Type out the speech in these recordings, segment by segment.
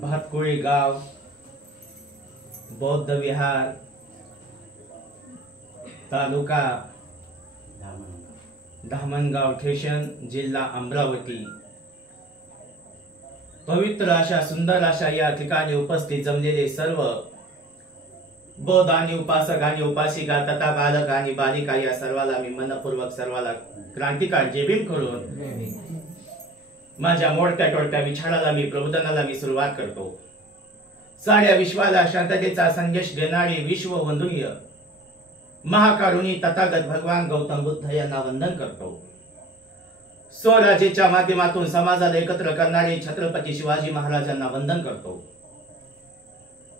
भातकुळी गाव, बौद्ध विहार, तालुका धामणगाव ठेशन, जिल्हा अमरावती। पवित्र अशा सुंदर अशा या ठिकाणी उपस्थित जमलेले सर्व बौद्ध आणि उपासक आणि उपासिका तथा बालक आणि बालिका या सर्वाला मी मनपूर्वक सर्वाला क्रांतिकार जय भीम करून माझ्या मोडक्या टोडक्या विचाराला मी प्रबोधनाला मी सुरुवात करतो। साऱ्या विश्वाला शांततेचा संदेश देणारे विश्ववंदनीय महाकारुणी तथागत भगवान गौतम बुद्ध यांना वंदन करतो। स्वराज्याच्या माध्यमातून समाजाला एकत्र करणारे छत्रपती शिवाजी महाराजांना वंदन करतो।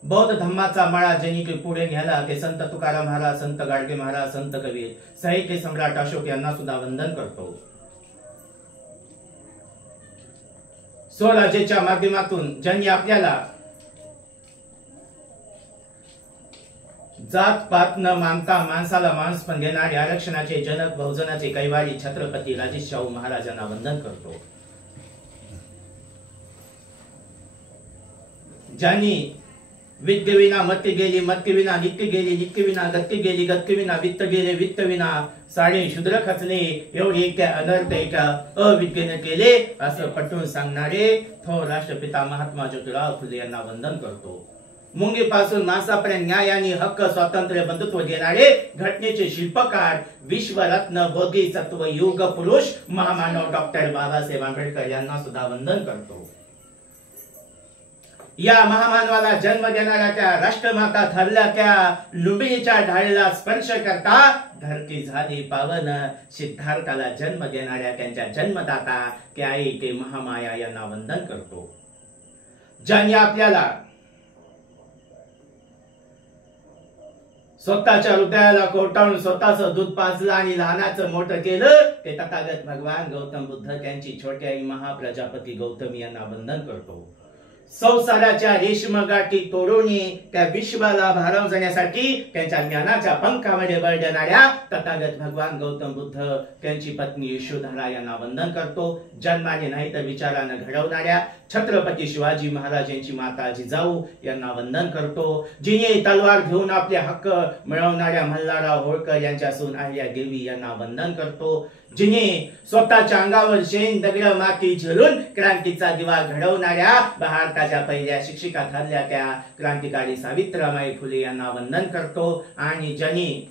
बौद्ध धम्माचा मळा ज्यांनी पुढे न्याला ते संत तुकाराम महाराज, संत गाडगे महाराज, संत कबीर, साहित्य सम्राट अशोक यांना सुद्धा वंदन करतो। स्वराज्याच्या माध्यमातून ज्यांनी आपल्याला जात पात न मानता माणसाला माणूसपण देणारे आरक्षणाचे जनक बहुजनाचे कैवारी छत्रपती राजेशाहू महाराजांना वंदन करतो। ज्यांनी विद्ये विना मत्ती गेली, मत्ती विना नित्य गेली, नित्य विना गत्ती गेली, गत्ती विना वित्त गेले, वित्त विना साडे शूद्र खचले, एवढे त्या अनर्थ एका अविद्येने केले असं पटवून सांगणारे थोर राष्ट्रपिता महात्मा ज्योतिराव फुले यांना वंदन करतो। मुंगीपासून माणसापर्यंत न्याय आणि हक्क, स्वातंत्र्य, बंधुत्व देणारे घटनेचे शिल्पकार, विश्वरत्न, बोधिसत्व, युग पुरुष, महामानव डॉक्टर बाबासाहेब आंबेडकर यांना सुद्धा वंदन करतो। या महामानवाला जन्म देणाऱ्या त्या राष्ट्रमाता ठरल्या त्या लुंबिनीच्या ढाळीला स्पर्श करता धरती झाली पावन, सिद्धार्थाला जन्म देणाऱ्या त्यांच्या जन्मदाता त्या आई ते महामाया यांना वंदन करतो। ज्यांनी आपल्याला स्वतःच्या हृदयाला कोटाळून स्वतःच दूध पाजलं आणि लहानाचं मोठं केलं ते तथागत भगवान गौतम बुद्ध त्यांची छोटी आई महाप्रजापती गौतमी यांना वंदन करतो। संसाराच्या रेशम गाठी तोडून त्या विश्वाला भारावण्यासाठी त्यांच्या ज्ञानाच्या पंखामध्ये बळ देणाऱ्या तथागत भगवान गौतम बुद्ध त्यांची पत्नी यशोधरा यांना वंदन करतो। जन्माने नाही तर विचाराने घडवणाऱ्या छत्रपती शिवाजी महाराज यांची माता जिजाऊ यांना वंदन करतो। जिने तलवार घेऊन आपले हक्क मिळवणाऱ्या मल्हारराव होळकर यांच्या सून अहिल्या देवी यांना वंदन करतो। जिने स्वतःच्या अंगावर शेण दगड माती झेलून क्रांतीचा दिवा घडवणाऱ्या भारताच्या पहिल्या शिक्षिका ठरल्या त्या क्रांतिकारी सावित्रीबाई फुले यांना वंदन करतो। आणि ज्यांनी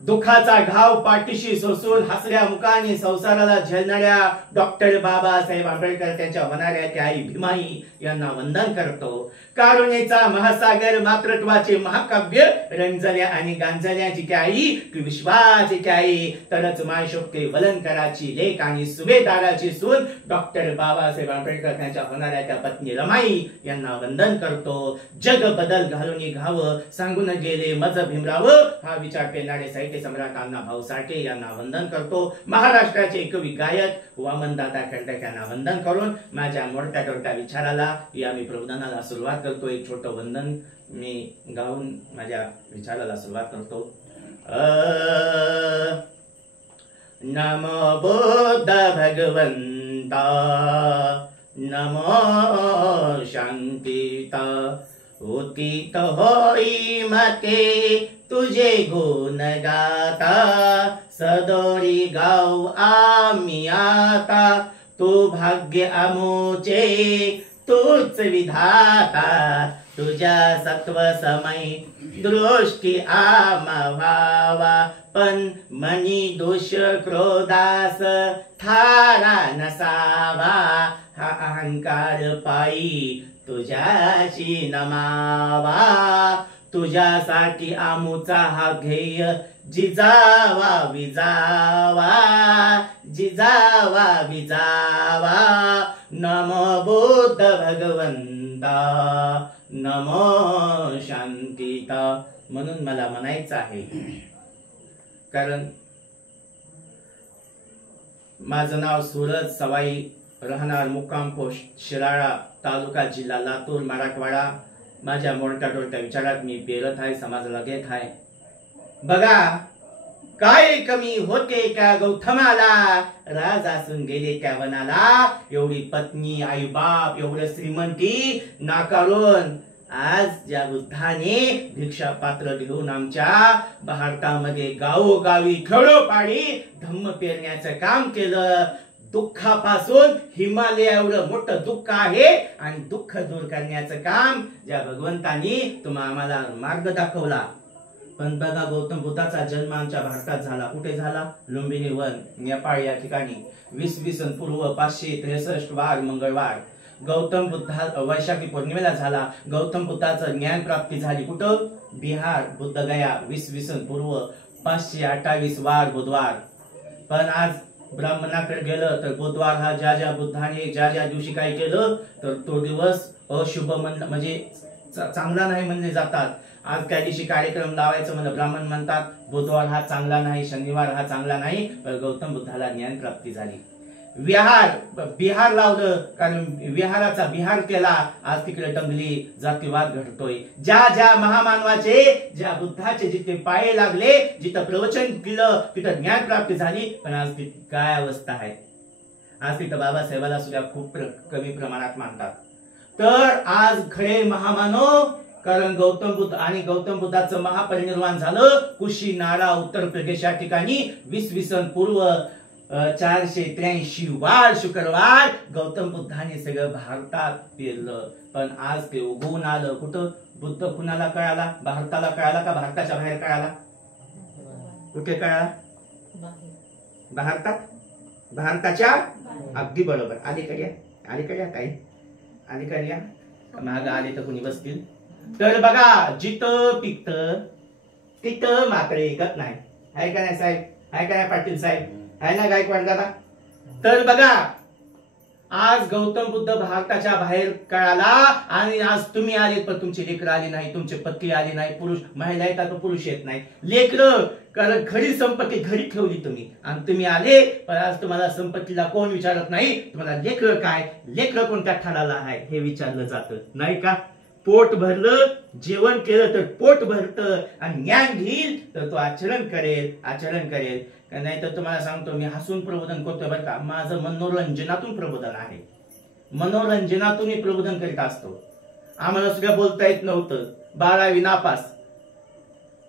दुःखाचा घाव पाठीशी सोसून हसऱ्या मुखाने संसाराला झेलणाऱ्या डॉक्टर बाबासाहेब आंबेडकर त्यांच्या होणाऱ्या त्या आई भीमाई यांना वंदन करतो। कारुणीचा महासागर, मातृत्वाचे महाकाव्य रंजल्या आणि गांजल्याची त्या आई, विश्वाची त्या आई, तरच माय शोभते वलंकराची लेक आणि सुभेदाराची सून डॉक्टर बाबासाहेब आंबेडकर त्यांच्या होणाऱ्या त्या पत्नी रमाई यांना वंदन करतो। जग बदल घालून घावं सांगून गेले मज भीमराव हा विचार पेरणारे साहित्य सम्राट अण्णाभाऊ साठे यांना वंदन करतो। महाराष्ट्राचे कवी गायक वामनदादा खंडक यांना वंदन करून माझ्या मोडक्या टोडक्या विचाराला या मी प्रबोधनाला सुरुवात करतो। एक छोटं वंदन मी गाऊन माझ्या विचाराला सुरुवात करतो। नमो बुद्ध भगवंता, नमो शांतिता, उदित होई मते तुझे गुण गाता, सदोरी गाऊ आम्ही आता, तू भाग्य आमोचे तूच विधाता, तुझ्या सत्व समय दृष्टी आम्हा व्हावा, पण मनी दोष क्रोधास थारा नसावा, हा अहंकार पायी तुझ्याशी नमावा, तुझ्यासाठी आमुचा हा ध्येय जिजावा विजावा, जिजावा विजावा। नमो बुद्ध भगवंता, नमो शांतिता म्हणून मला म्हणायचं आहे, कारण माझं नाव सूरज सवाई, राहणार मुक्काम पोस्ट शिराळा, तालुका जिल्हा लातूर, मराठवाडा. माझ्या मोडक्या डोळक्या विचारात मी पेरत आहे, समाजाला घेत आहे. बघा काय कमी होते का गौतमाला, राज असून गेले त्या वनाला. एवढी पत्नी, आई बाप, एवढं श्रीमंती नाकारून आज ज्या बुद्धाने भिक्षा पात्र घेऊन आमच्या भारतामध्ये गावोगावी खेडोपाडी धम्म पेरण्याचं काम केलं. दुःखापासून हिमालय एवढं मोठं दुःख आहे आणि दुःख दूर करण्याचं काम ज्या भगवंतानी आम्हाला मार्ग दाखवला. पण बघा गौतम बुद्धाचा जन्म आमच्या भारतात झाला. कुठे झाला? लुंबिनी वन, नेपाळ या ठिकाणी 20 पूर्व 563 वार मंगळवार गौतम बुद्धा वैशाखी पौर्णिमेला झाला. गौतम बुद्धाचं ज्ञान प्राप्ती झाली कुठं? बिहार, बुद्धगया 20 पूर्व 528 वार बुधवार. पण आज ब्राह्मणाकडे गेलं तर बुधवार हा ज्या बुद्धाने ज्या दिवशी काय केलं तर तो दिवस अशुभ म्हणजे चांगला नाही म्हणले जातात. आज त्या दिवशी कार्यक्रम लावायचं म्हणलं ब्राह्मण म्हणतात बुधवार हा चांगला नाही, शनिवार हा चांगला नाही. पण गौतम बुद्धाला ज्ञान प्राप्ती झाली. बिहार लावलं कारण विहाराचा बिहार केला. आज तिकडे दंगली जातीवाद घडतोय. ज्या महामानवाचे ज्या बुद्धाचे जिथे पाये लागले, जिथं प्रवचन केलं, तिथं ज्ञान प्राप्ती झाली. पण आज ती काय अवस्था आहे? आज तिथं बाबासाहेबाला सुद्धा खूप कमी प्रमाणात मानतात. तर आज खरे महामानव कारण गौतम बुद्ध आणि गौतम बुद्धाचं महापरिनिर्वाण झालं कुशीनारा उत्तर प्रदेश या ठिकाणी 20 पूर्व 483 वार शुक्रवार गौतम बुद्धाने सगळं भारतात पेरलं. पण आज ते उगवून आलं कुठं? बुद्ध कुणाला कळाला? भारताला कळाला का भारताच्या बाहेर कळाला? कुठे कळाला? भारतात, भारताच्या अगदी बरोबर. अलीकडे काही अलीकडे माग आले तर कुणी बसतील. तर बघा जिथं पिकत तिथं माकडे ऐकत नाही. आहे का नाही साहेब? आहे का नाही पाटील साहेब? आहे ना गायकवाड दादा? तर बघा आज गौतम बुद्ध भारताच्या बाहेर कळाला आणि आज तुम्ही आले पण तुमची लेकरं आली नाही, तुमचे पती आले नाही. पुरुष महिला येतात तर पुरुष येत नाही. लेकरं कारण खरी संपत्ती घरी ठेवली तुम्ही आणि तुम्ही आले पण आज तुम्हाला संपत्तीला कोण विचारत नाही. तुम्हाला लेकरं काय, लेकरं कोणत्या ठाणाला आहे हे विचारलं जातं नाही का? पोट भरलं, जेवण केलं तर पोट भरतं आणि ज्ञान घेईल तर तो आचरण करेल. नाही तर तुम्हाला सांगतो मी हसून प्रबोधन करतोय बरं का. माझं मनोरंजनातून प्रबोधन आहे. मनोरंजनातून मी प्रबोधन करीत असतो. आम्हाला सुद्धा बोलता येत नव्हतं. 12वी नापास.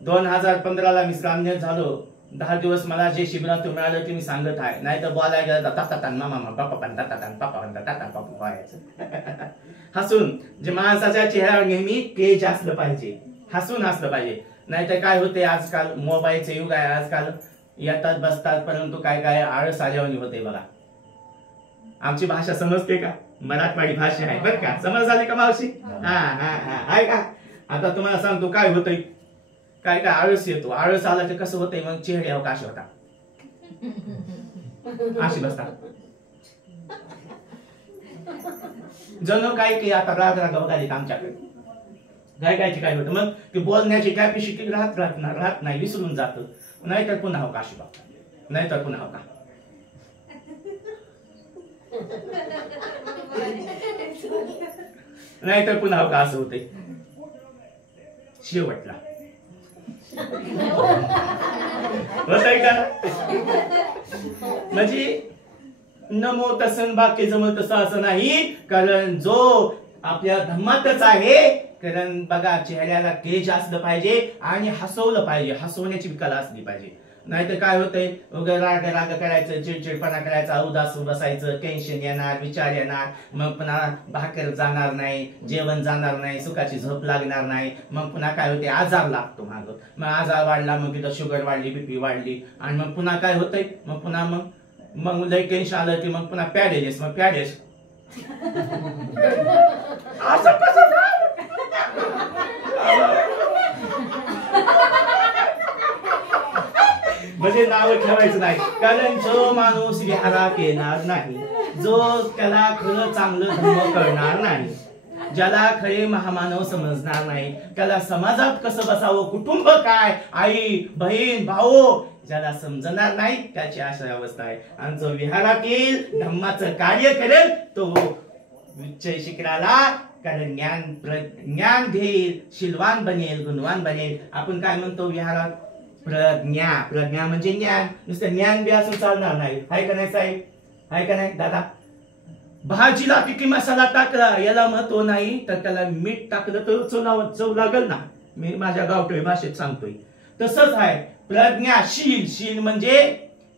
2015ला मी सामने झालो. 10 दिवस मला जे शिबिरातून मिळालं ते मी सांगत आहे. नाही तर बोलायला गेलं मामा पापा व्हायचं. हसून जे माणसाच्या चेहऱ्यावर नेहमी तेज असलं पाहिजे, हसून असलं पाहिजे. नाहीतर काय होते आजकाल मोबाईलचे युग आहे. आजकाल येतात बसतात परंतु काय आळस आल्यावानी होते. बघा आमची भाषा समजते का? मराठवाडी भाषा आहे बरं का. समज झाली का मावशी? आहे का? आता तुम्हाला सांगतो काय होतंय. काय आळस येतो. आळस आला तर कसं होतंय मग चेहऱ्यावर काश होता अशी बसतात. जणू काय की आता राग बघायला आमच्याकडे काय होतं मग की बोलण्याची कॅपॅसिटी राहत नाही, विसरून जातं. नाहीतर पुन्हा हो काशी बघा, नाहीतर पुन्हा हो का नाहीतर पुन्हा हो का असं होते. शेवटला होतय का? म्हणजे नमो तसन बाकी जमत तसं असं नाही. कारण जो आपल्या धम्मातच आहे. कारण बघा चेहऱ्याला तेज असलं पाहिजे आणि हसवलं पाहिजे. हसवण्याची कला असली पाहिजे. नाहीतर काय होतंय राग करायचं, चिडचिडपणा करायचा, उदास बसायचं, टेन्शन येणार, विचार येणार. मग पुन्हा भाकर जाणार नाही, जेवण जाणार नाही, सुखाची झोप लागणार नाही. मग पुन्हा काय होते आजार लागतो माग. मग आजार वाढला मग तिथं शुगर वाढली, बीपी वाढली आणि मग पुन्हा काय होतंय मग पुन्हा मग लई टेन्शन आलं की मग पुन्हा पॅडेस. मग पॅडेस असं कसं म्हणजे नाव ठेवायचं नाही. कारण जो माणूस विहारात येणार नाही, जो त्याला खरं चांगलं धर्म कळणार नाही, ज्याला खरे महामानव समजणार नाही, त्याला समाजात कसं बसावं, कुटुंब काय, आई बहीण भाऊ ज्याला समजणार नाही त्याची अशा अवस्था आहे. आणि जो विहारातील धम्माचं कार्य करेल तो उच्च शिखराला, कारण ज्ञान घेईल, शीलवान बनेल, गुणवान बनेल. आपण काय म्हणतो विहारात? प्रज्ञा म्हणजे ज्ञान. नुसतं ज्ञान बी असून चालणार नाही. हाय का नाही साहेब? हाय का नाही दादा? भाजीला किती मसाला टाकला याला महत्व नाही, तर त्याला मीठ टाकलं तर चव लागल ना. मी माझ्या गावठी भाषेत सांगतोय. तसंच आहे प्रज्ञाशील. शील म्हणजे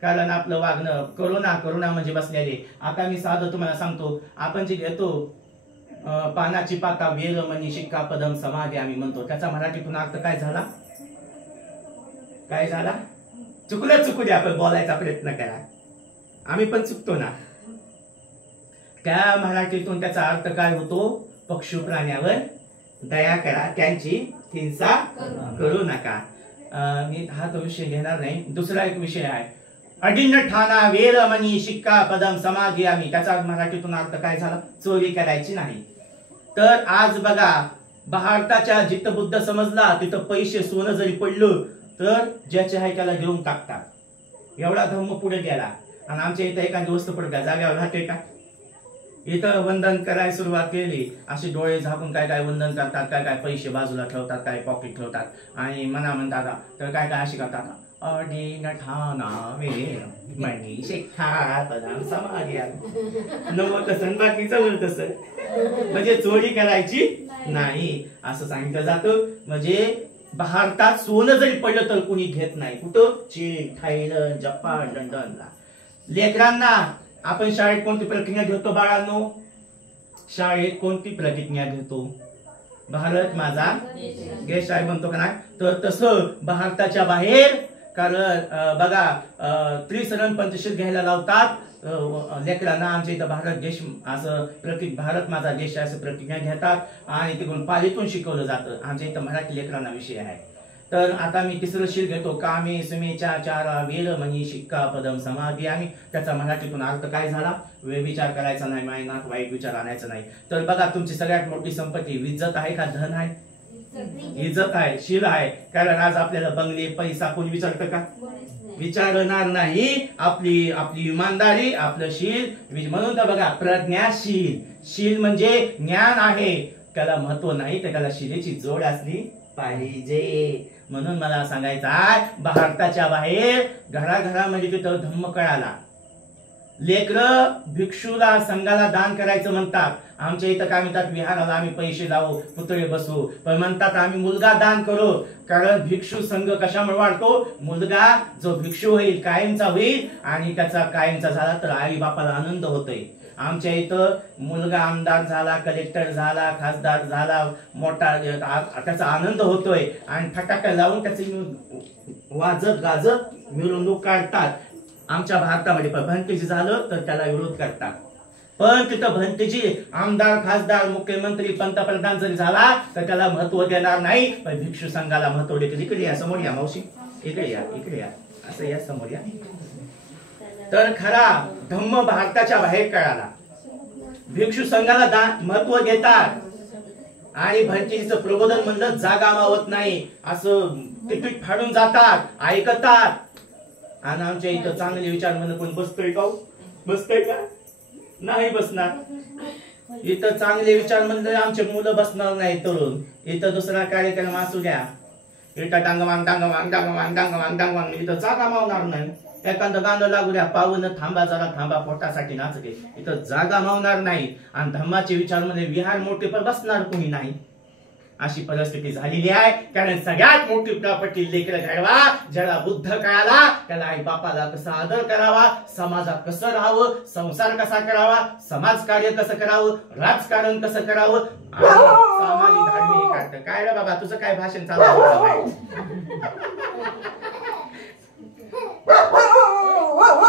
कारण आपलं वागणं. करुणा म्हणजे बसलेले. आता मी साधं तुम्हाला सांगतो, आपण जे घेतो पानाची पाता, वेल मनी शिक्का पदम समाधी आम्ही म्हणतो, त्याचा मराठीतून अर्थ काय झाला? काय झाला? चुकू द्या, आपण बोलायचा प्रयत्न करा. आम्ही पण चुकतो ना. त्या मराठीतून त्याचा अर्थ काय होतो? पशु प्राण्यावर दया करा, त्यांची हिंसा करू नका. मी हा तो विषय घेणार नाही. दुसरा एक विषय आहे अडिन्न ठाणा वेल मनी शिक्का पदम समाधी आम्ही. त्याचा मराठीतून अर्थ काय झाला? चोरी करायची नाही. तर आज बघा, भारताच्या जिथं बुद्ध समजला तिथं पैसे सोनं जरी पडलं तर ज्याचे आहे त्याला घेऊन टाकतात. एवढा धर्म पुढे गेला. आणि आमच्या इथं एखादी वस्तू पडल्या जाग्यावर राहते का? इथं वंदन करायला सुरुवात केली, असे डोळे झाकून काय काय वंदन करतात, काय काय पैसे बाजूला ठेवतात, काय पॉकेट ठेवतात, आणि मना म्हणतात तर काय काय अशी करतात, अडिन्न ठाणा वेल मनी शिक्का पदम समाधी. नव्वद तसं बाकीचं तसं, म्हणजे चोरी करायची नाही असं सांगितलं जातं. म्हणजे भारतात सोनं जरी पडलं तर कुणी घेत नाही. कुठं? चीन, थायलंड, जपान, लंडनला. लेकरांना आपण शाळेत कोणती प्रतिज्ञा घेतो बाळांनो? शाळेत कोणती प्रतिज्ञा घेतो? भारत माझा देश आहे म्हणतो का नाही? तर तसं भारताच्या बाहेर, कारण बघा त्रिसरण पंचशील घ्यायला लावतात लेकरांना. आमच्या इथं भारत देश असं भारत माझा देश असं प्रतिज्ञा घेतात आणि तिकडून पालीतून शिकवलं जातं. आमच्या इथं मराठी लेकरांना विषय आहे. तर आता मी तिसरं शील घेतो. कामे सुमेच्या चारा वेल मनी शिक्का पदम समाधी आम्ही. त्याचा मराठीतून अर्थ काय झाला? व्यभिचार करायचा नाही, मायनात वाईट विचार आणायचा नाही. तर बघा, तुमची सगळ्यात मोठी संपत्ती इज्जत आहे का धन आहे? इज्जत आहे, शील आहे. कारण आज आपल्याला बंगले पैसा कोणी विचारतं का? विचारणार नाही. आपली इमानदारी, आपलं शील. म्हणून तर बघा, प्रज्ञाशील. शील म्हणजे ज्ञान आहे, त्याला महत्व नाही, तर त्याला शिलेची जोड असली पाहिजे. म्हणून मला सांगायचं आहे, भारताच्या बाहेर घराघरामध्ये तिथं धम्म कळाला. लेकरं भिक्षूला संघाला दान करायचं म्हणतात. आमच्या इथं काय म्हणतात? विहाराला आम्ही पैसे लावू, पुतळे बसवू. पण म्हणतात आम्ही मुलगा दान करू. कारण भिक्षू संघ कशामुळे वाढतो? मुलगा जो भिक्षू होईल, कायमचा होईल, आणि त्याचा कायमचा झाला तर आई बापाला आनंद होतोय. आमच्या इथं मुलगा आमदार झाला, कलेक्टर झाला, खासदार झाला, मोठा, त्याचा आनंद होतोय. आणि फटाका लावून त्याचे वाजत गाजत मिरवणूक काढतात. आमच्या भारतामध्ये पण भंतेजी झालं तर त्याला विरोध करतात. पण तिथं भंतेजी आमदार, खासदार, मुख्यमंत्री, पंतप्रधान जरी झाला तर त्याला महत्व देणार नाही. पण भिक्षू संघाला महत्व देते. इकडे या, समोर या मावशी, इकडे या, असं या, समोर या. तर खरा धम्म भारताच्या बाहेर कळाला. भिक्षू संघाला महत्व देतात. आणि भंतेजीचं प्रबोधन म्हणलं जागा मावत नाही, असं तिकीट फाडून जातात, ऐकतात. आणि आमच्या इथं चांगले विचार म्हणून कोण बसतोय का? बसतोय का? नाही बसणार. इथं चांगले विचार म्हणले आमचे मुलं बसणार नाही. तरुण इथं दुसरा कार्यक्रम असू द्या, इथं टांगवांग टांगवांग टांगवांग टांगवांग टांगवांग, इथं जागा मावणार नाही. एखादं गाणं लागू द्या, पावन थांबा जरा थांबा, पोटासाठी नाचते, इथं जागा मावणार नाही. आणि धम्माचे विचार मध्ये विहार मोठे पण बसणार कोणी नाही. अशी परिस्थिती झालेली आहे. कारण सगळ्यात मोठी प्रॉपर्टी लेकरं घडवा. ज्याला बुद्ध कळाला त्याला आई बापाला कसा आदर करावा, समाजात कसं राहावं, संसार कसा करावा, समाज कार्य कसं करावं, राजकारण कसं करावं, सामाजिक धार्मिक कार्य. काय रे बाबा, तुझं काय भाषण चालू आहे?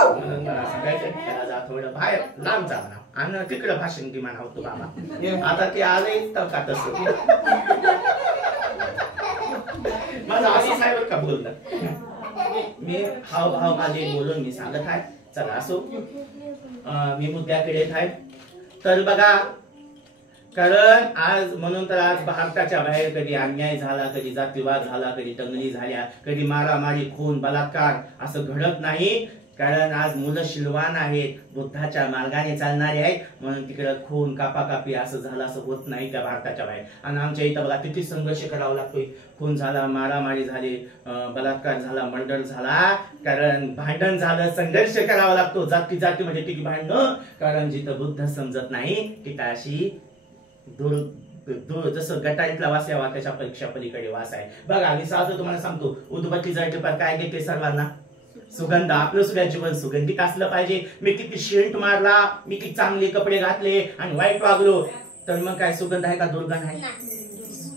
म्हणून मला सांगायचं त्याला जा थोडं बाहेर लांब जा म्हणा, आणि तिकडं भाषण की म्हणा होतो बाबा. आता ते आले का तसं माझं असं साहेब का बोललं मी हाव माझे बोलून मी सांगत आहे. चला असो, मी मुद्द्याकडे येत आहे. तर बघा, कारण आज म्हणून तर आज भारताच्या बाहेर कधी अन्याय झाला, कधी जातीवाद झाला, कधी दंगली झाल्या, कधी मारामारी, खून, बलात्कार असं घडत नाही. कारण आज मुलं शिलवान आहेत, बुद्धाच्या मार्गाने चालणारे आहेत, म्हणून तिकडे खून, कापाकापी असं झालं असं होत नाही त्या भारताच्या बाहेर. आणि आमच्या इथं बघा किती संघर्ष करावा लागतोय. खून झाला, मारामारी झाली, बलात्कार झाला, मर्डर झाला, कारण भांडण झालं, संघर्ष करावा लागतो. जाती जाती म्हणजे ती भांडणं, कारण जिथं बुद्ध समजत नाही तिथं अशी दूर जसं गटारीतला वास यावा त्याच्या परीक्षा पलीकडे वास आहे. बघा मी साधं तुम्हाला सांगतो, उदबत्ती जळते पण काय देते सर्वांना? सुगंध. आपलं सुद्धा जीवन सुगंधित असलं पाहिजे. मी किती शेंट मारला, मी किती चांगले कपडे घातले आणि वाईट वागलो तर मग काय सुगंध आहे का दुर्गंध आहे?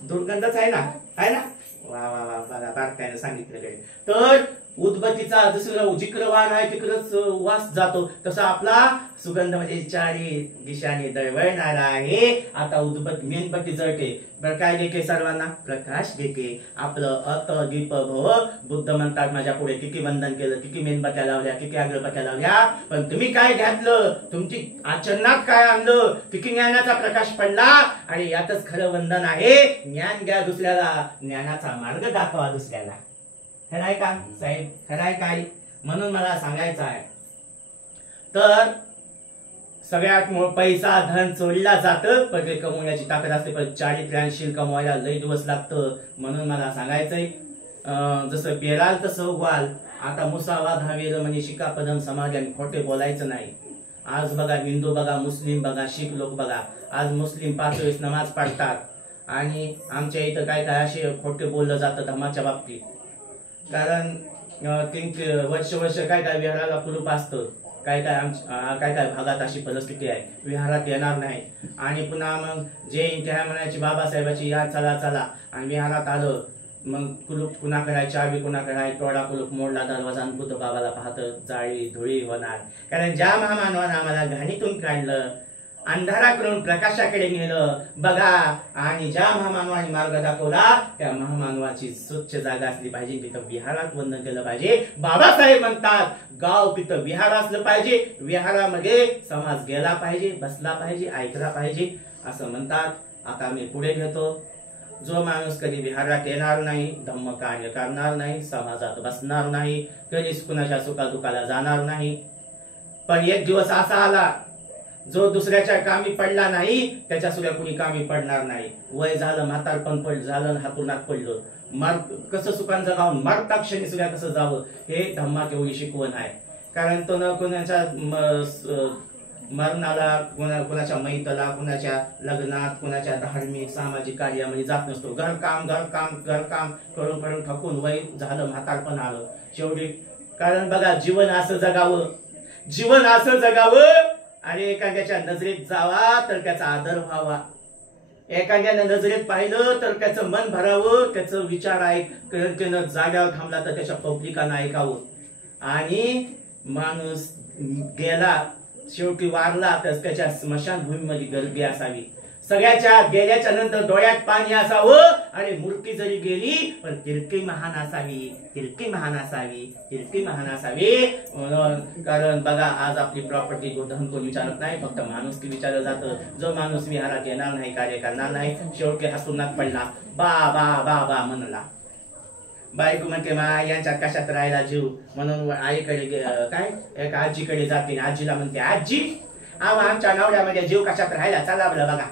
दुर्गंधच आहे ना, आहे ना. वा वा वा बघा बारकाईने सांगितलं. तर उदबत्तीचा जसं जिकडं वाण आहे तिकडच वास जातो, तसा आपला सुगंध म्हणजे चारी दिशाने दळवळणारा आहे. आता उदबत्ती मेणबत्ती जळते, बरं काय देते सर्वांना? प्रकाश देते. आपलं अत दीप भव. बुद्ध म्हणतात माझ्या पुढे किती वंदन केलं, किती मेणबत्त्या लावल्या, किती अगरबत्त्या लावल्या, पण तुम्ही काय घातलं, तुमची आचरणात काय आणलं, किती ज्ञानाचा प्रकाश पडला. आणि यातच खरं वंदन आहे. ज्ञान घ्या दुसऱ्याला, ज्ञानाचा मार्ग दाखवा दुसऱ्याला. खरं आहे का साहेब? खरं आहे काय? म्हणून मला सांगायचं आहे, तर सगळ्यात पैसा धन चोरीला जातं, पण ते कमवण्याची ताकद असते, पण चारित्र्यशील कमवायला लय दिवस लागतं. म्हणून मला सांगायचंय, जसं पेराल तसं उगवाल. आता मुसावा धावेल म्हणजे शिका पदम समाजाने खोटे बोलायचं नाही. आज बघा हिंदू बघा, मुस्लिम बघा, शीख लोक बघा, आज मुस्लिम 5 वेळेस नमाज पढतात आणि आमच्या इथं काय काय असे खोटे बोललं जातं धर्माच्या बाबतीत. कारण वर्ष काय काय विहाराला कुलूप असतं, काय काय भागात अशी परिस्थिती आहे, विहारात येणार नाही. आणि पुन्हा मग जे त्या म्हणायची बाबासाहेबाची या चला चला, आणि विहारात आलं मग कुलूप कुणा करायची, चावी कुणा कराय, तोडा कुलूप मोडला, दरवाजा बुद्ध बाबाला पाहतं जाळी धुळी होणार. कारण ज्या महामानवानं आम्हाला घाणीतून काढलं, अंधाराकडून प्रकाशाकडे नेलं बघा, आणि ज्या महामानवाने मार्ग दाखवला त्या महामानवाची स्वच्छ जागा असली पाहिजे, तिथं विहारात वंदन केलं पाहिजे. बाबासाहेब म्हणतात गाव तिथं विहार असलं पाहिजे, विहारामध्ये समाज गेला पाहिजे, बसला पाहिजे, ऐकला पाहिजे असं म्हणतात. आता मी पुढे घेतो, जो माणूस कधी विहारात येणार नाही, धम्म कार्य करणार नाही, समाजात बसणार नाही, कधीच कुणाच्या सुखादुखाला जाणार नाही, पण एक दिवस असा आला जो दुसऱ्याच्या कामी पडला नाही त्याच्या सुद्धा कुणी कामी पडणार नाही. वय झालं, म्हातारपण झालं, हातुनात पडलं, कसं सुखान जगावून मरता क्षणी सुद्धा कसं जावं, हे धम्मात एवढी शिकवण आहे. कारण तो न कोणाच्या मरणाला, कोणाच्या मैतला, कोणाच्या लग्नात, कोणाच्या धार्मिक सामाजिक कार्यामध्ये जात नसतो. घरकाम करून थकून वय झालं, म्हातारपण आलं शेवटी. कारण बघा जीवन असं जगावं आणि एखाद्याच्या नजरेत जावा तर त्याचा आदर व्हावा, एखाद्याने नजरेत पाहिलं तर त्याचं मन भरावं, त्याचं विचार त्यानं जाग्यावर थांबला तर त्याच्या पब्लिकांना ऐकावं. आणि माणूस गेला, शेवटी वारला तर त्याच्या स्मशानभूमीमध्ये गर्दी असावी. सगळ्याच्या गेल्याच्या नंतर डोळ्यात पाणी असावं, आणि मूर्ती जरी गेली पण तिरकी महान असावी, तिरकी महान असावी, तिरकी महान असावी. कारण बघा आज आपली प्रॉपर्टी धन कोण विचारत नाही, फक्त माणूस की विचारलं जातं. जो माणूस विहारात येणार नाही, कार्य करणार नाही, शेवटी हसूनात पडला, बा बा बा बा म्हणला. बायको म्हणते मा यांच्यात कशात राहायला जीव, म्हणून आईकडे काय एका आजीकडे जाते, आजीला म्हणते आजी आमच्या नवऱ्यामध्ये जीव कशात राहायला चला बरं बघा.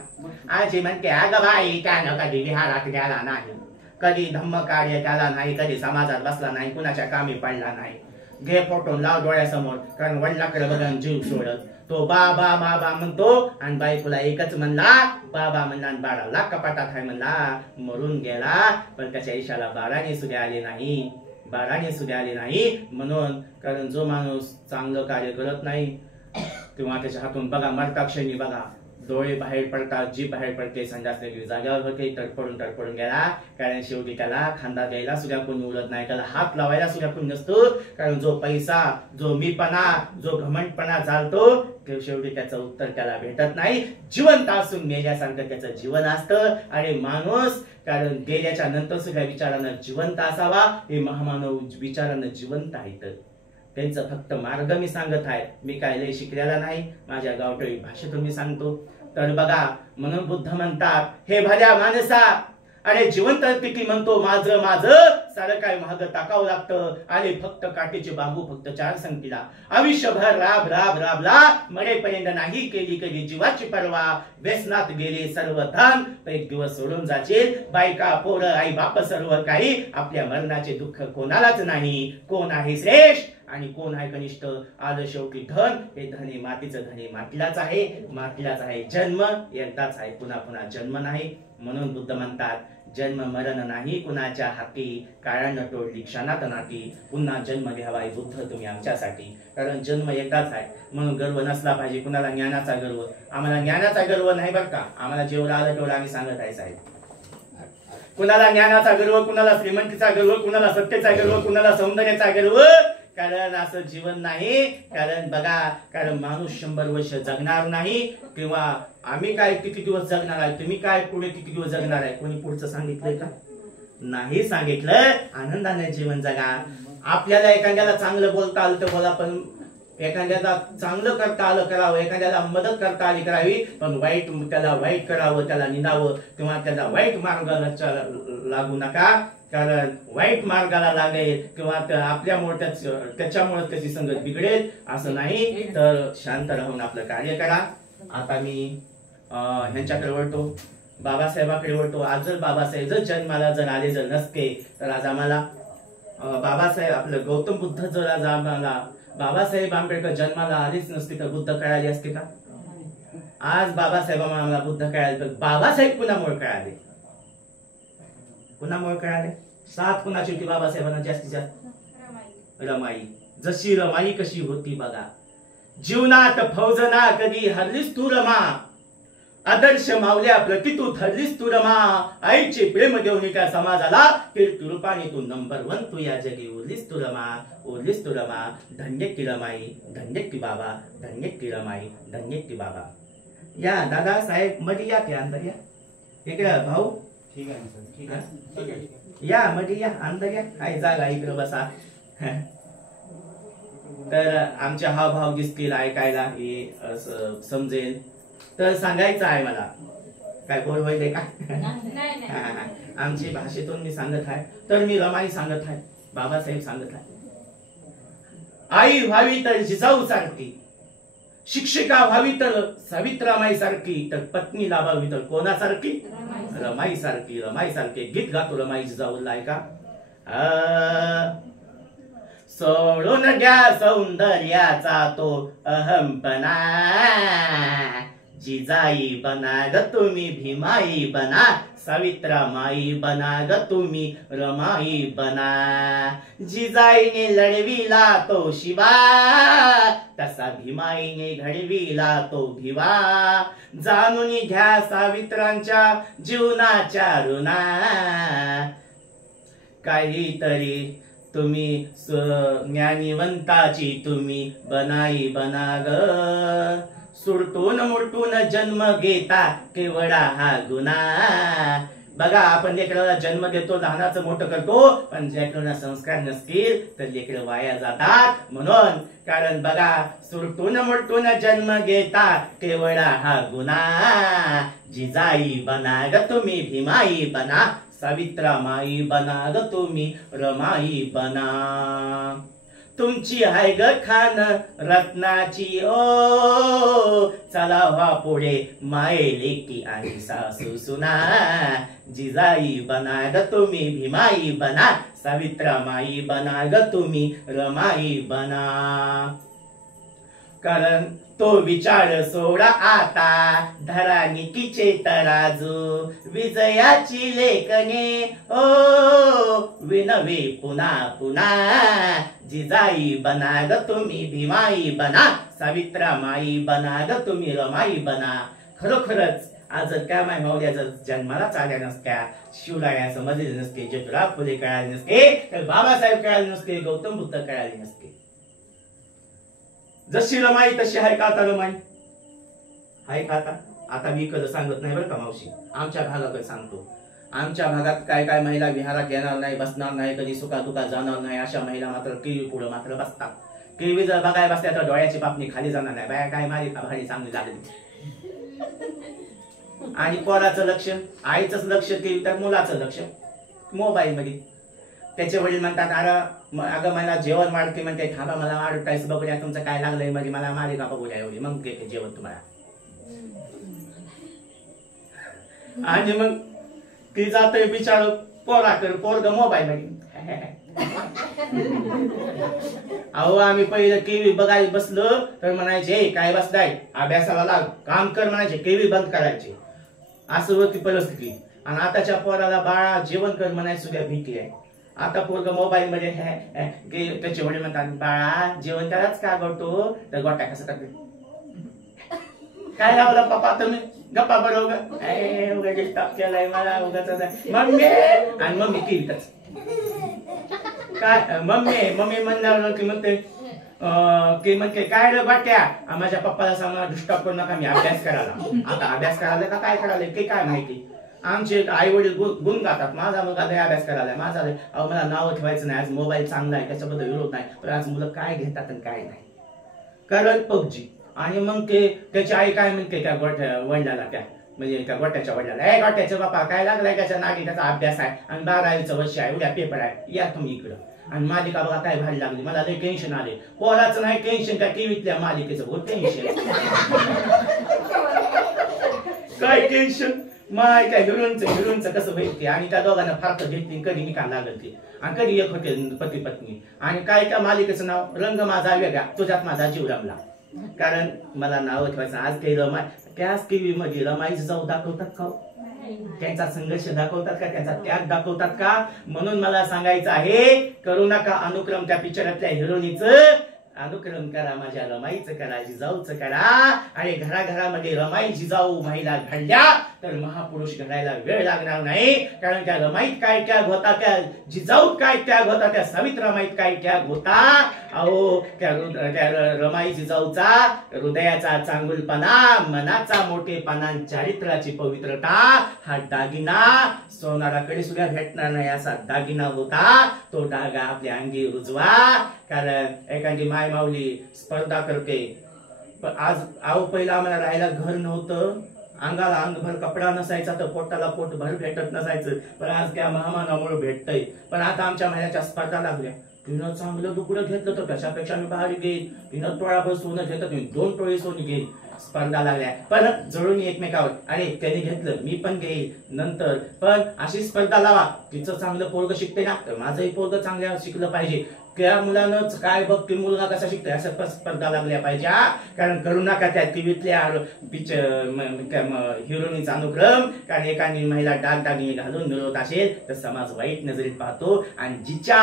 आजी म्हणते अगं बाई त्यानं कधी विहारात गेला नाही, कधी धम्म कार्य केला नाही, कधी समाजात बसला नाही, कुणाच्या कामी पडला नाही. घे फोटो लाव डोळ्यासमोर, कारण वडिलाकडे बघून जीव सोडत तो बाबा बाबा म्हणतो, आणि बायकोला एकच म्हणला बाबा म्हणला, आणि 12 लाख कपाटात आहे म्हणला, मरून गेला. पण त्याच्या ईशाला 12 सुद्धा आले नाही, 12 सुद्धा आले नाही. म्हणून कारण जो माणूस चांगलं कार्य करत नाही तेव्हा त्याच्या हातून बघा मरता क्षणी बघा डोळे बाहेर पडतात, जीभ बाहेर पडते, संडास जाग्यावर होते, तडपडून गेला. कारण शेवटी त्याला खांदा द्यायला सुद्धा कोणी उरत नाही, त्याला हात लावायला सुद्धा कोणी नसतो. कारण जो पैसा, जो मीपणा, जो घमंडपणा चालतो ते शेवटी त्याचं उत्तर त्याला भेटत नाही. जिवंत असून मेल्यासारखं त्याचं जीवन असतं. आणि माणूस कारण गेल्याच्या नंतर सुद्धा विचारानं जिवंत असावा, हे महामानव विचारानं जिवंत आहेत. त्यांचं फक्त मार्ग मी सांगत आहे, मी काय लय शिकलेला नाही, माझ्या गावठळी भाषेतून मी सांगतो. तर बघा म्हणून बुद्ध म्हणतात, हे भल्या माणसा, अरे जिवंत पिकी म्हणतो माझं माझं सारं काय महाग टाकावं लागतं, आणि फक्त काटेचे बांबू फक्त 4 संख्येला, आयुष्यभर राब राब राबला, मरेपर्यंत नाही केली कधी जीवाची पर्वा, व्यसनात गेले सर्व धन, एक दिवस सोडून जाशील, बायका पोरं आई बाप सर्व काही, आपल्या मरणाचे दुःख कोणालाच नाही, कोण आहे श्रेष्ठ आणि कोण आहे कनिष्ठ, आलं शेवटी धन, हे धन हे मातीचं धन, हे मातीलाच आहे, जन्म एकदाच आहे, पुन्हा पुन्हा जन्म नाही. म्हणून बुद्ध म्हणतात, जन्म मरण नाही कुणाच्या हाती, काळानं टोळली क्षणात नाती, पुन्हा जन्म घ्यावा बुद्ध तुम्ही आमच्यासाठी, कारण जन्म एकदाच आहे. म्हणून गर्व नसला पाहिजे कुणाला ज्ञानाचा गर्व, आम्हाला ज्ञानाचा गर्व नाही बरं का, आम्हाला जेवढा आलं तेवढं आम्ही सांगत आहे साहेब. कुणाला ज्ञानाचा गर्व, कुणाला श्रीमंतीचा गर्व, कुणाला सत्तेचा गर्व, कुणाला सौंदर्याचा गर्व, कारण असं जीवन नाही. कारण बघा, कारण माणूस 100 वर्ष जगणार नाही, किंवा आम्ही काय किती दिवस जगणार आहे, तुम्ही काय पुढे किती दिवस जगणार आहे, कोणी पुढचं सांगितलंय का? नाही सांगितलं. आनंदाने जीवन जगा. आपल्याला एखाद्याला चांगलं बोलता आलं तर बोला, पण एखाद्याला चांगलं करता आलं करावं, एखाद्याला मदत करता आली करावी, पण वाईट त्याला वाईट करावं, त्याला निंदावं किंवा त्याला वाईट मार्गाला लागू नका, कारण वाईट मार्गाला लागेल किंवा आपल्यामुळे त्याच्यामुळे त्याची संगत बिघडेल, असं नाही. तर शांत राहून आपलं कार्य करा. आता मी ह्यांच्याकडे वळतो, बाबासाहेबांकडे वळतो. आज जर बाबासाहेब जर जन्माला जर आले जर नसते, तर आज आम्हाला बाबासाहेब आपलं गौतम बुद्ध जर आज आम्हाला बाबासाहेब आंबेडकर जन्माला आलेच नसते, तर बुद्ध कळाले असते का? आज बाबासाहेब आम्हाला बुद्ध कळाले, तर बाबासाहेब कुणामुळे कळाले? कुणामुळे कळाले? साथ कुणाची होती बाबासाहेबांना जास्तीत जास्त? रमाई. जशी रमाई कशी होती बघा, जीवनात फौजना कधी हरलीस तू रमा, आदर्श मावल्या प्रति तू ठरलीस तू रमा, आईचे प्रेम देऊन त्या समाजाला कीर्तिरूपाने तू नंबर 1 तू या जगी उरलीस तू रमा, धन्य की रमाई, धन्य की बाबा, धन्य की रमाई, धन्य की बाबा. या दादा साहेब मध्ये या, ते अंदर या. इकडे भाऊ, ठीक आहे सर, ठीक आहे, या मध्ये या, अंदर या, काय जागा इकडे बसा. तर आमचे हावभाव दिसतील, ऐकायला हे समजेल, तर सांगायचं आहे मला. काय बोल होईल का? आमची भाषेतून मी सांगत आहे. तर मी रमाई सांगत आहे, बाबासाहेब सांगत आहे. आई व्हावी तर जिजाऊ सारखी, शिक्षिका व्हावी तर सावित्रामाई सारखी, तर पत्नी लाभावी तर कोणासारखी? रमाई सारखी. रमाई सारखे गीत गातो रमाई जिजाऊला, ऐका. सोडून द्या सौंदर्याचा तो अहंपणा, जिजाई बना ग तुम्ही, भीमाई बना, सावित्रामाई बना ग तुम्ही, रमाई बना. जिजाईने लढविला तो शिवा, तसा भीमाईने घडविला तो भिवा. जाणून घ्या सावित्रांच्या जीवनाच्या ऋणा, काहीतरी तुम्ही ज्ञानीवंताची तुम्ही बनाई बना ग. सुरटून मुरटून जन्म घेता केवढा हा गुन्हा. बघा, आपण लेकराला जन्म देतो, लहानाचं मोठं करतो, पण लेकरांना संस्कार नसतील तर लेकरं वाया जातात. म्हणून कारण बघा, सुरटून मुरटून जन्म घेता केवढा हा गुन्हा. जिजाई बना ग तुम्ही, भीमाई बना, सावित्रामाई बना ग तुम्ही, रमाई बना. तुमची हाय ग खान रत्नाची ओ, चला व्हा पुढे मायले की आणि सासू सुना. जिजाई बना ग तुम्ही, भीमाई बना, सावित्रामाई बना ग तुम्ही, रमाई बना. कारण तो विचार सोडा आता, धरा निकीचे तराजू, विजयाची लेखने ओ विनवे पुन्हा पुन्हा. जिजाई बना ग तुम्ही, भीमाई बना, सावित्रामाई बना ग तुम्ही, रमाई बना. खरोखरच आज काय माय मावल्या जर जन्मालाच आल्या नसत्या, शिवराया समजले नसते, ज्योतिराव फुले कळाले नसते, तर बाबासाहेब कळाले नसते, गौतम बुद्ध कळाले नसते. जशी रमाई तशी आहे का आता रमाई? आहे का आता? आता मी कधी सांगत नाही बरं का मावशी, आमच्या भागाकडे सांगतो. आमच्या भागात काय काय महिला विहारात येणार नाही, बसणार नाही, कधी सुखादुखात जाणार नाही, अशा महिला मात्र टीव्ही पुढे मात्र बसतात. टीव्ही जर बघायला बसल्या तर डोळ्याची पापणी खाली जाणार नाही. बाया काय माझी भारी चांगली लागली. आणि पोराचं लक्ष, आईचं लक्ष केली तर मुलाचं लक्ष मोबाईल मध्ये. त्याचे वडील म्हणतात अगं मला जेवण वाढते म्हणते, थांबा मला वाढतायच बघूया तुमचं काय लागलंय म्हणजे मला मारे का बघूया एवढी, मग घेते जेवण तुम्हाला. आणि मग ती जातोय बिचार पोराकडे, पोरग मोबाईल मध्ये. अहो आम्ही पहिलं टीव्ही बघायला बसलो तर म्हणायचे काय बसलाय अभ्यासाला लाग, काम कर म्हणायचे, टीव्ही बंद करायचे. असं होती परिस्थिती. आणि आताच्या पोराला बाळा जेवण कर म्हणायची सुद्धा भीती आहे. आता पोरग मोबाईल मध्ये त्याचे वडील म्हणतात बाळा जेवण करायच का करतो, तर गोट्या कसं करते, काय लावलं पप्पा तुम्ही गप्पा बरोबर डिस्टर्ब केलाय मला उगाच मम्मी. आणि मम्मी केलीच काय मम्मी म्हणल्यावर की म्हणते काय रे बाट्या माझ्या पप्पाला सांगा डिस्टर्ब करू नका, मी अभ्यास करायला. आता अभ्यास करायला का काय करायला ते काय माहिती. आमचे आई वडील गुण गातात, माझा मुलगा अभ्यास करायला, माझा मला नाव ठेवायचं नाही, आज मोबाईल चांगला आहे त्याच्याबद्दल विरोध नाही, पण आज मुलं काय घेतात आणि काय नाही. कारण पबजी. आणि मग ते त्याची आई काय म्हणते त्या वडिलाला, त्या म्हणजे त्या गोट्याच्या वडिलाला, गोट्याच्या बापा काय लागलाय त्याच्या नागी, त्याचा अभ्यास आहे आणि 12वीचं वर्ष आहे, उद्या पेपर आहे, या तुम्ही इकडं. आणि मालिका बघा काय भारी लागली, मला लय टेन्शन आले. पोराचं नाही टेन्शन, त्या टीव्हीतल्या मालिकेचं बहुत टेन्शन. काय टेन्शन माय काय हिरोईनचं कसं होईल. आणि त्या दोघांना फारक घेतली, कधी निकाल लागत ते, आणि कधी एक होते पती पत्नी. आणि काय त्या मालिकेचं नाव रंग माझा वेगळा तुझ्यात माझा जीव रमला. कारण मला नाव ठेवायचं. आज ते रमाई त्याच टीव्ही मध्ये रमाईच जाऊ दाखवतात का, त्यांचा संघर्ष दाखवतात का, त्यांचा त्याग दाखवतात का. म्हणून मला सांगायचं आहे करू नका अनुक्रम त्या पिक्चरातल्या हिरोईनीचं, अनुकरण करा माझ्या रमाईचं करा, जिजाऊचं करा. आणि घराघरामध्ये रमाई जिजाऊ महिला घडल्या तर महापुरुष घडायला वेळ लागणार नाही. कारण त्या रमाईत काय त्याग होता, त्या जिजाऊत काय त्याग होता, त्या सावित्रीमाईत काय त्याग होता. अहो त्या रमाई जिजाऊचा हृदयाचा चांगुलपणा, मनाचा मोठेपणा, चारित्र्याची पवित्रता हा दागिना सोनाराकडे सुद्धा भेटणार नाही असा दागिना होता. तो दागा आपल्या अंगी रुजवा. कारण एखादी माय माऊली स्पर्धा करते, पण आज पहिला आम्हाला राहायला घर नव्हतं, अंगाला अंगभर कपडा नसायचा, तर पोटाला पोटभर भेटत नसायचं, पण आज त्या महामानामुळे भेटतंय. पण आता आमच्या महिन्याच्या स्पर्धा लागल्या. तिनं चांगलं दुकडं घेतलं तर त्याच्यापेक्षा मी बाहेर घेईन, तिनं तोळाभर सोनं घेतलं तुम्ही 2 टोळे सोनं घेईन. स्पर्धा लागल्या पण जळून एकमेकावर, अरे त्याने घेतलं मी पण घेईन नंतर. पण अशी स्पर्धा लावा, तिचं चांगलं पोरग शिकते ना तर माझंही पोरग चांगलं शिकलं पाहिजे. त्या मुलानं काय बघ की मुलगा कसा शिकतोय असं स्पर्धा लागल्या पाहिजे. कारण करू नका त्या टीव्हीतल्या हिरोईनचा अनुक्रम. कारण एखादी महिला दागदागिने घालून मिळवत असेल तर समाज वाईट नजरेत पाहतो. आणि जिच्या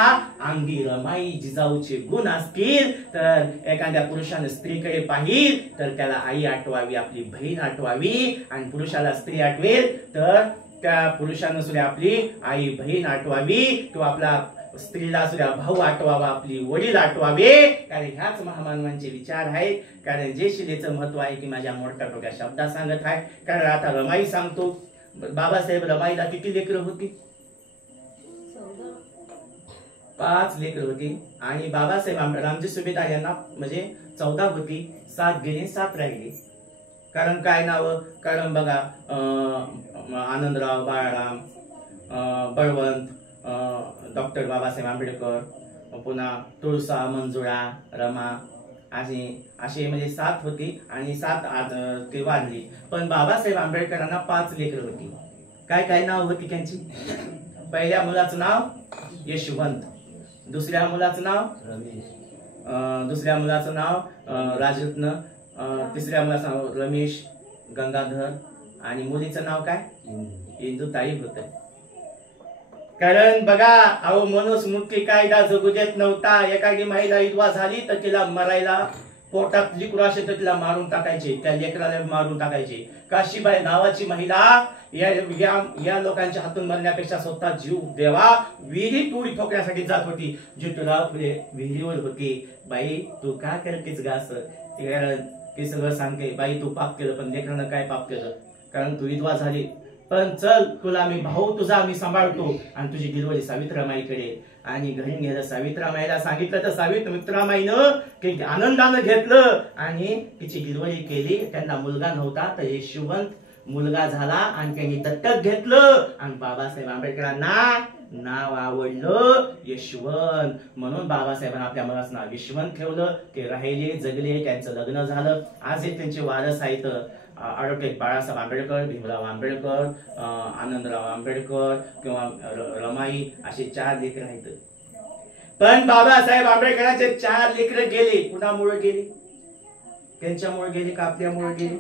अंगी रमाई जिजाऊचे गुण असतील तर एखाद्या पुरुषाने स्त्रीकडे पाहिल तर त्याला आई आठवावी, आपली बहीण आठवावी. आणि पुरुषाला स्त्री आठवेल तर त्या पुरुषानं सुद्धा आपली आई बहीण आठवावी, किंवा आपला स्त्रीला सुद्धा भाऊ आठवावा, आपली वडील आठवावे. कारण ह्याच महामानवांचे विचार आहेत. कारण जे शिलेचं महत्व आहे की माझ्या मोठ्या टोक्या शब्दात सांगत आहे. कारण आता रमाई सांगतो, बाबासाहेब रमाईला किती लेकरं होती? 5 लेकरं होती. आणि बाबासाहेब रामजी सुभेदार यांना म्हणजे 14 होती, 7 गेली 7 राहिली. कारण काय नाव, कारण बघा आनंदराव, बाळाराम, बळवंत, डॉक्टर बाबासाहेब आंबेडकर, पुन्हा तुळसा, मंजुळा, रमा, असे म्हणजे 7 होती. आणि 7 ते वाढली. पण बाबासाहेब आंबेडकरांना 5 लेकरं होती. काय काय नाव होती त्यांची? पहिल्या मुलाचं नाव यशवंत, दुसऱ्या मुलाचं नाव राजरत्न, तिसऱ्या मुलाचं नाव रमेश, गंगाधर, आणि मुलीचं नाव काय इंदुताई होत. कारण बघा अहो मनुस्मृती कायदा जगू देत नव्हता. एखादी महिला विधवा झाली तर तिला मरायला, पोटात लेकरू असेल तर तिला मारून टाकायचे, त्या लेकराला मारून टाकायचे. काशीबाई नावाची महिला या लोकांच्या हातून मरण्यापेक्षा स्वतः जीव देवा विहिरीत उडी ठोकण्यासाठी जात होती. जी तुला विहिरीवर होती, बाई तू का करतेस गा असं ते सगळं सांगते. बाई तू पाप केलं, पण लेकरानं काय पाप केलं? कारण तू विधवा झाली, पण चल तुला मी भाऊ तुझा मी सांभाळतो. आणि तुझी डिलिव्हरी सावित्रीमाईकडे. आणि घरी गेलं, सावित्रीमाईला सांगितलं तर सावित्रीमाईनं आनंदानं घेतलं आणि तिची डिलिव्हरी केली. त्यांना मुलगा नव्हता तर यशवंत मुलगा झाला आणि त्यांनी दत्तक घेतलं आणि बाबासाहेब आंबेडकरांना नाव आवडलं यशवंत, म्हणून बाबासाहेबांना आपल्या मुलाचं नाव यशवंत ठेवलं. ते राहिले जगले, त्यांचं लग्न झालं. आजही त्यांचे वारस आहेत ॲडव्होकेट बाळासाहेब आंबेडकर, भीमराव आंबेडकर, आनंदराव आंबेडकर किंवा रमाई, असे 4 लेकर आहेत. पण बाबासाहेब आंबेडकरांचे 4 लेकर गेले. कुणामुळे गेले? त्यांच्यामुळे गेले का आपल्यामुळे गेले?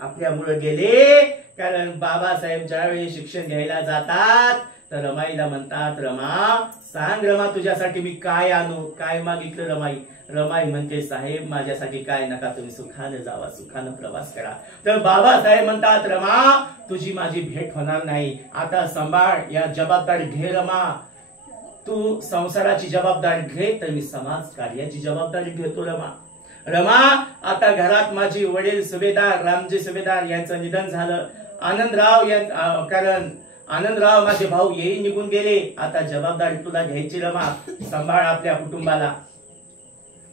आपल्यामुळे गेले. कारण बाबासाहेब ज्यावेळी शिक्षण घ्यायला जातात तर रमाईला म्हणतात, रमा सांग, रमा तुझ्यासाठी मी काय आणू? काय मागितलं रमाई? रमाई म्हणते, साहेब माझ्यासाठी काय नका, तुम्ही सुखाने जावा, सुखाने प्रवास करा. तर बाबासाहेब म्हणतात, रमा तुझी माझी भेट होणार नाही, आता सांभाळ, या जबाबदारी घे रमा. तू संसाराची जबाबदारी घे तर मी समाज कार्याची जबाबदारी घेतो रमा. रमा आता घरात माझी वडील सुभेदार रामजी सुभेदार यांचं निधन झालं. कारण आनंदराव माझे भाऊ येई निघून गेले. आता जबाबदारी तुला घ्यायची रमा, सांभाळ आपल्या कुटुंबाला.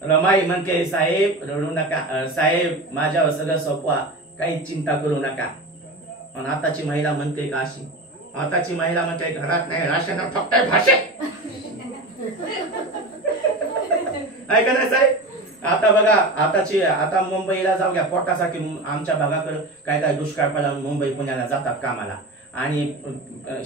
रमाई म्हणते, साहेब रडू नका, साहेब माझ्यावर सगळं सोपवा, काही चिंता करू नका. पण आताची महिला म्हणते का अशी? आताची महिला म्हणते, घरात नाही राशन फक्त भाषे. ऐका ना साहेब, आता बघा, आता मुंबईला जाऊ घ्या, पोटासाठी आमच्या भागाकडे काय काय दुष्काळ पडला, मुंबई पुण्याला जातात कामाला. आणि